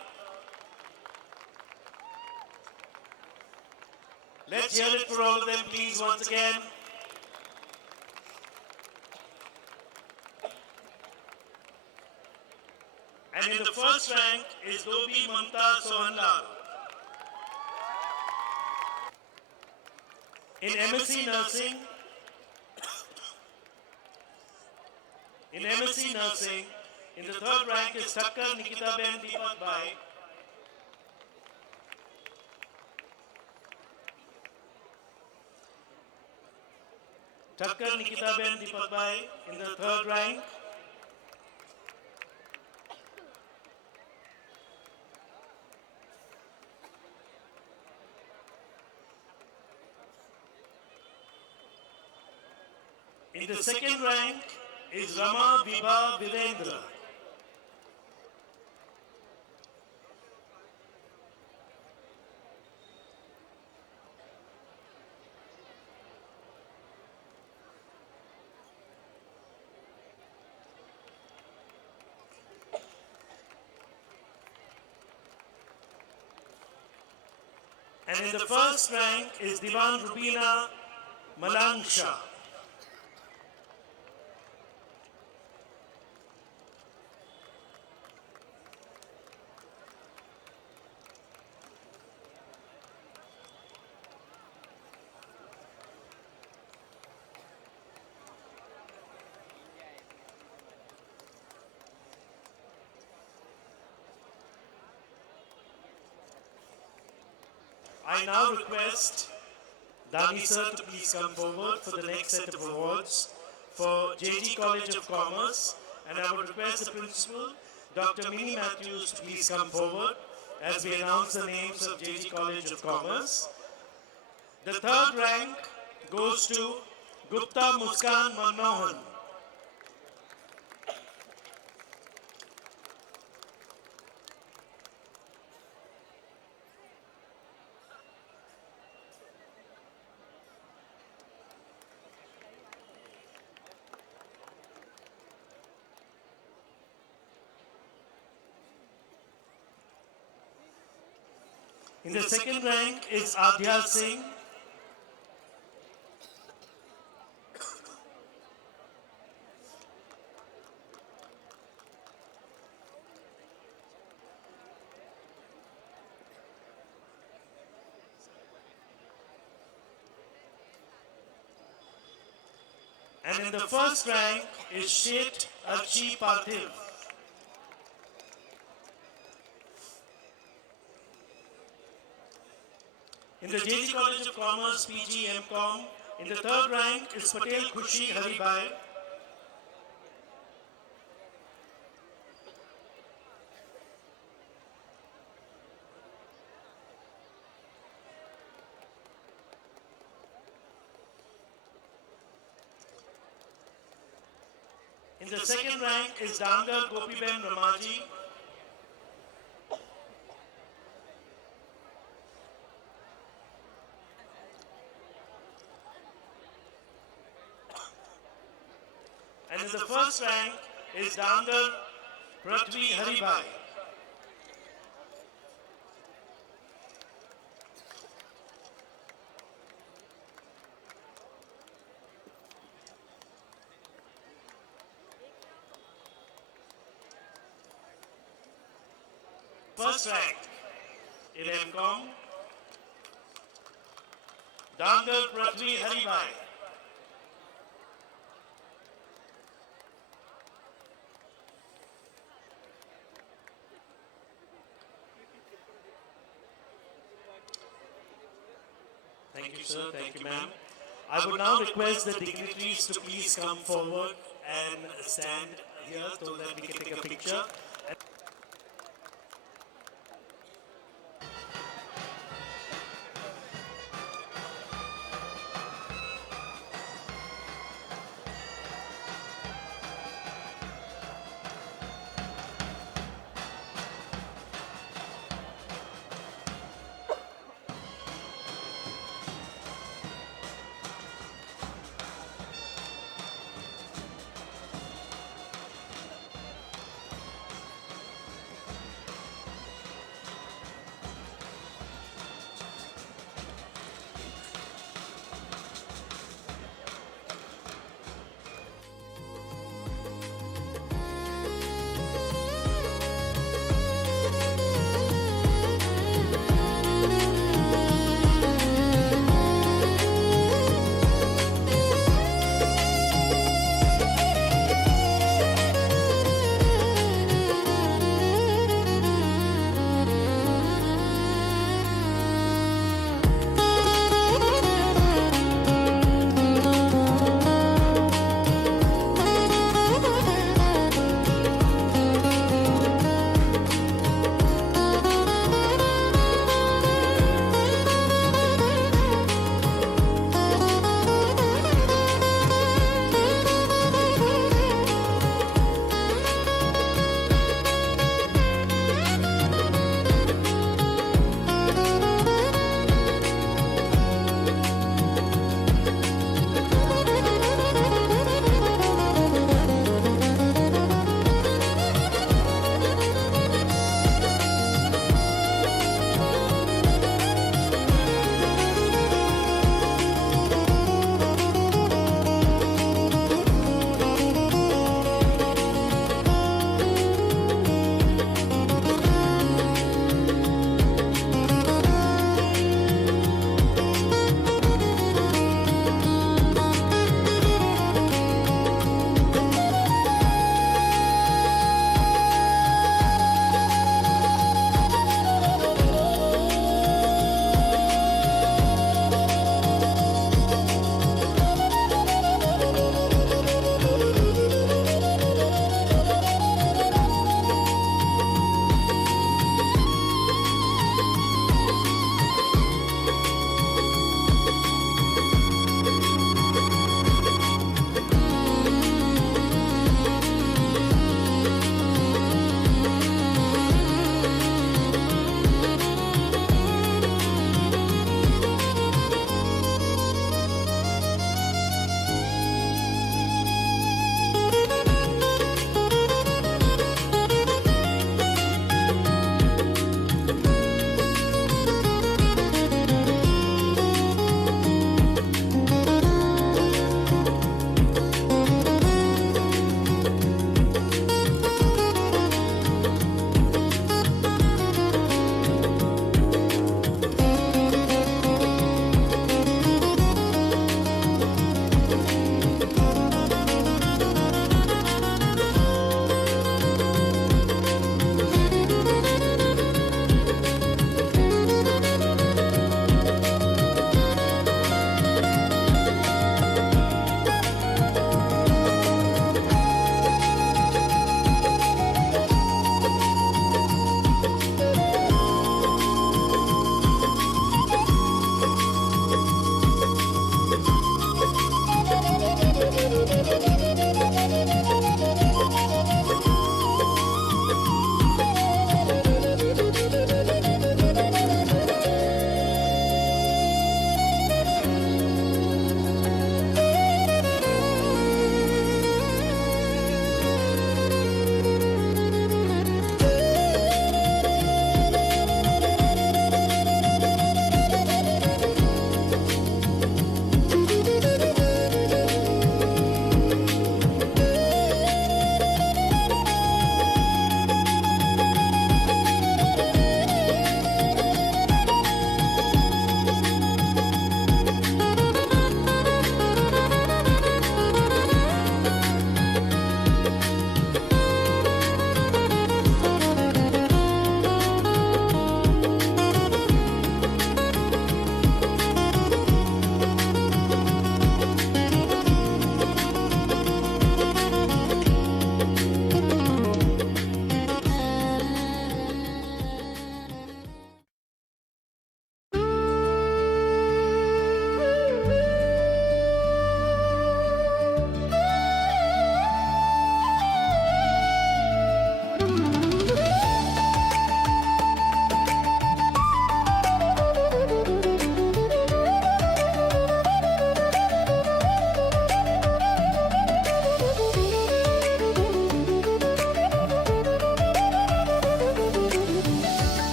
Let's hear it for all of them, please, once again. And in the first rank is Dobi Mamta Sohanlal. In MSc Nursing, in the third rank is Thakkar Nikita Ben Deepak Bhai. Thakkar Nikita Ben Deepak Bhai in the third rank. In the second rank is Rama Vibha Virendra. And in the first rank is Diwan Rubina Malangsha. I now request Dani sir to please come forward for the next set of awards for JG College of Commerce, and I would request the principal, Dr. Minnie Matthews, to please come forward as we announce the names of JG College of Commerce. The third rank goes to Gupta Muskan Manmohan. In the second rank is Adhya Singh. And in the first rank is Shet Archi Parthiv. In the JG College of Commerce, PG, MCom, in the third rank is Patel Khushi Haribai. In the second rank is Dangal Gopiben Ramaji. And in the first rank is Dangal Prithvi Haribai. First rank in MCom, Dangal Prithvi Haribai. Thank you, sir. Thank you, ma'am. I would now request the dignitaries to please come forward and stand here so that we can take a picture.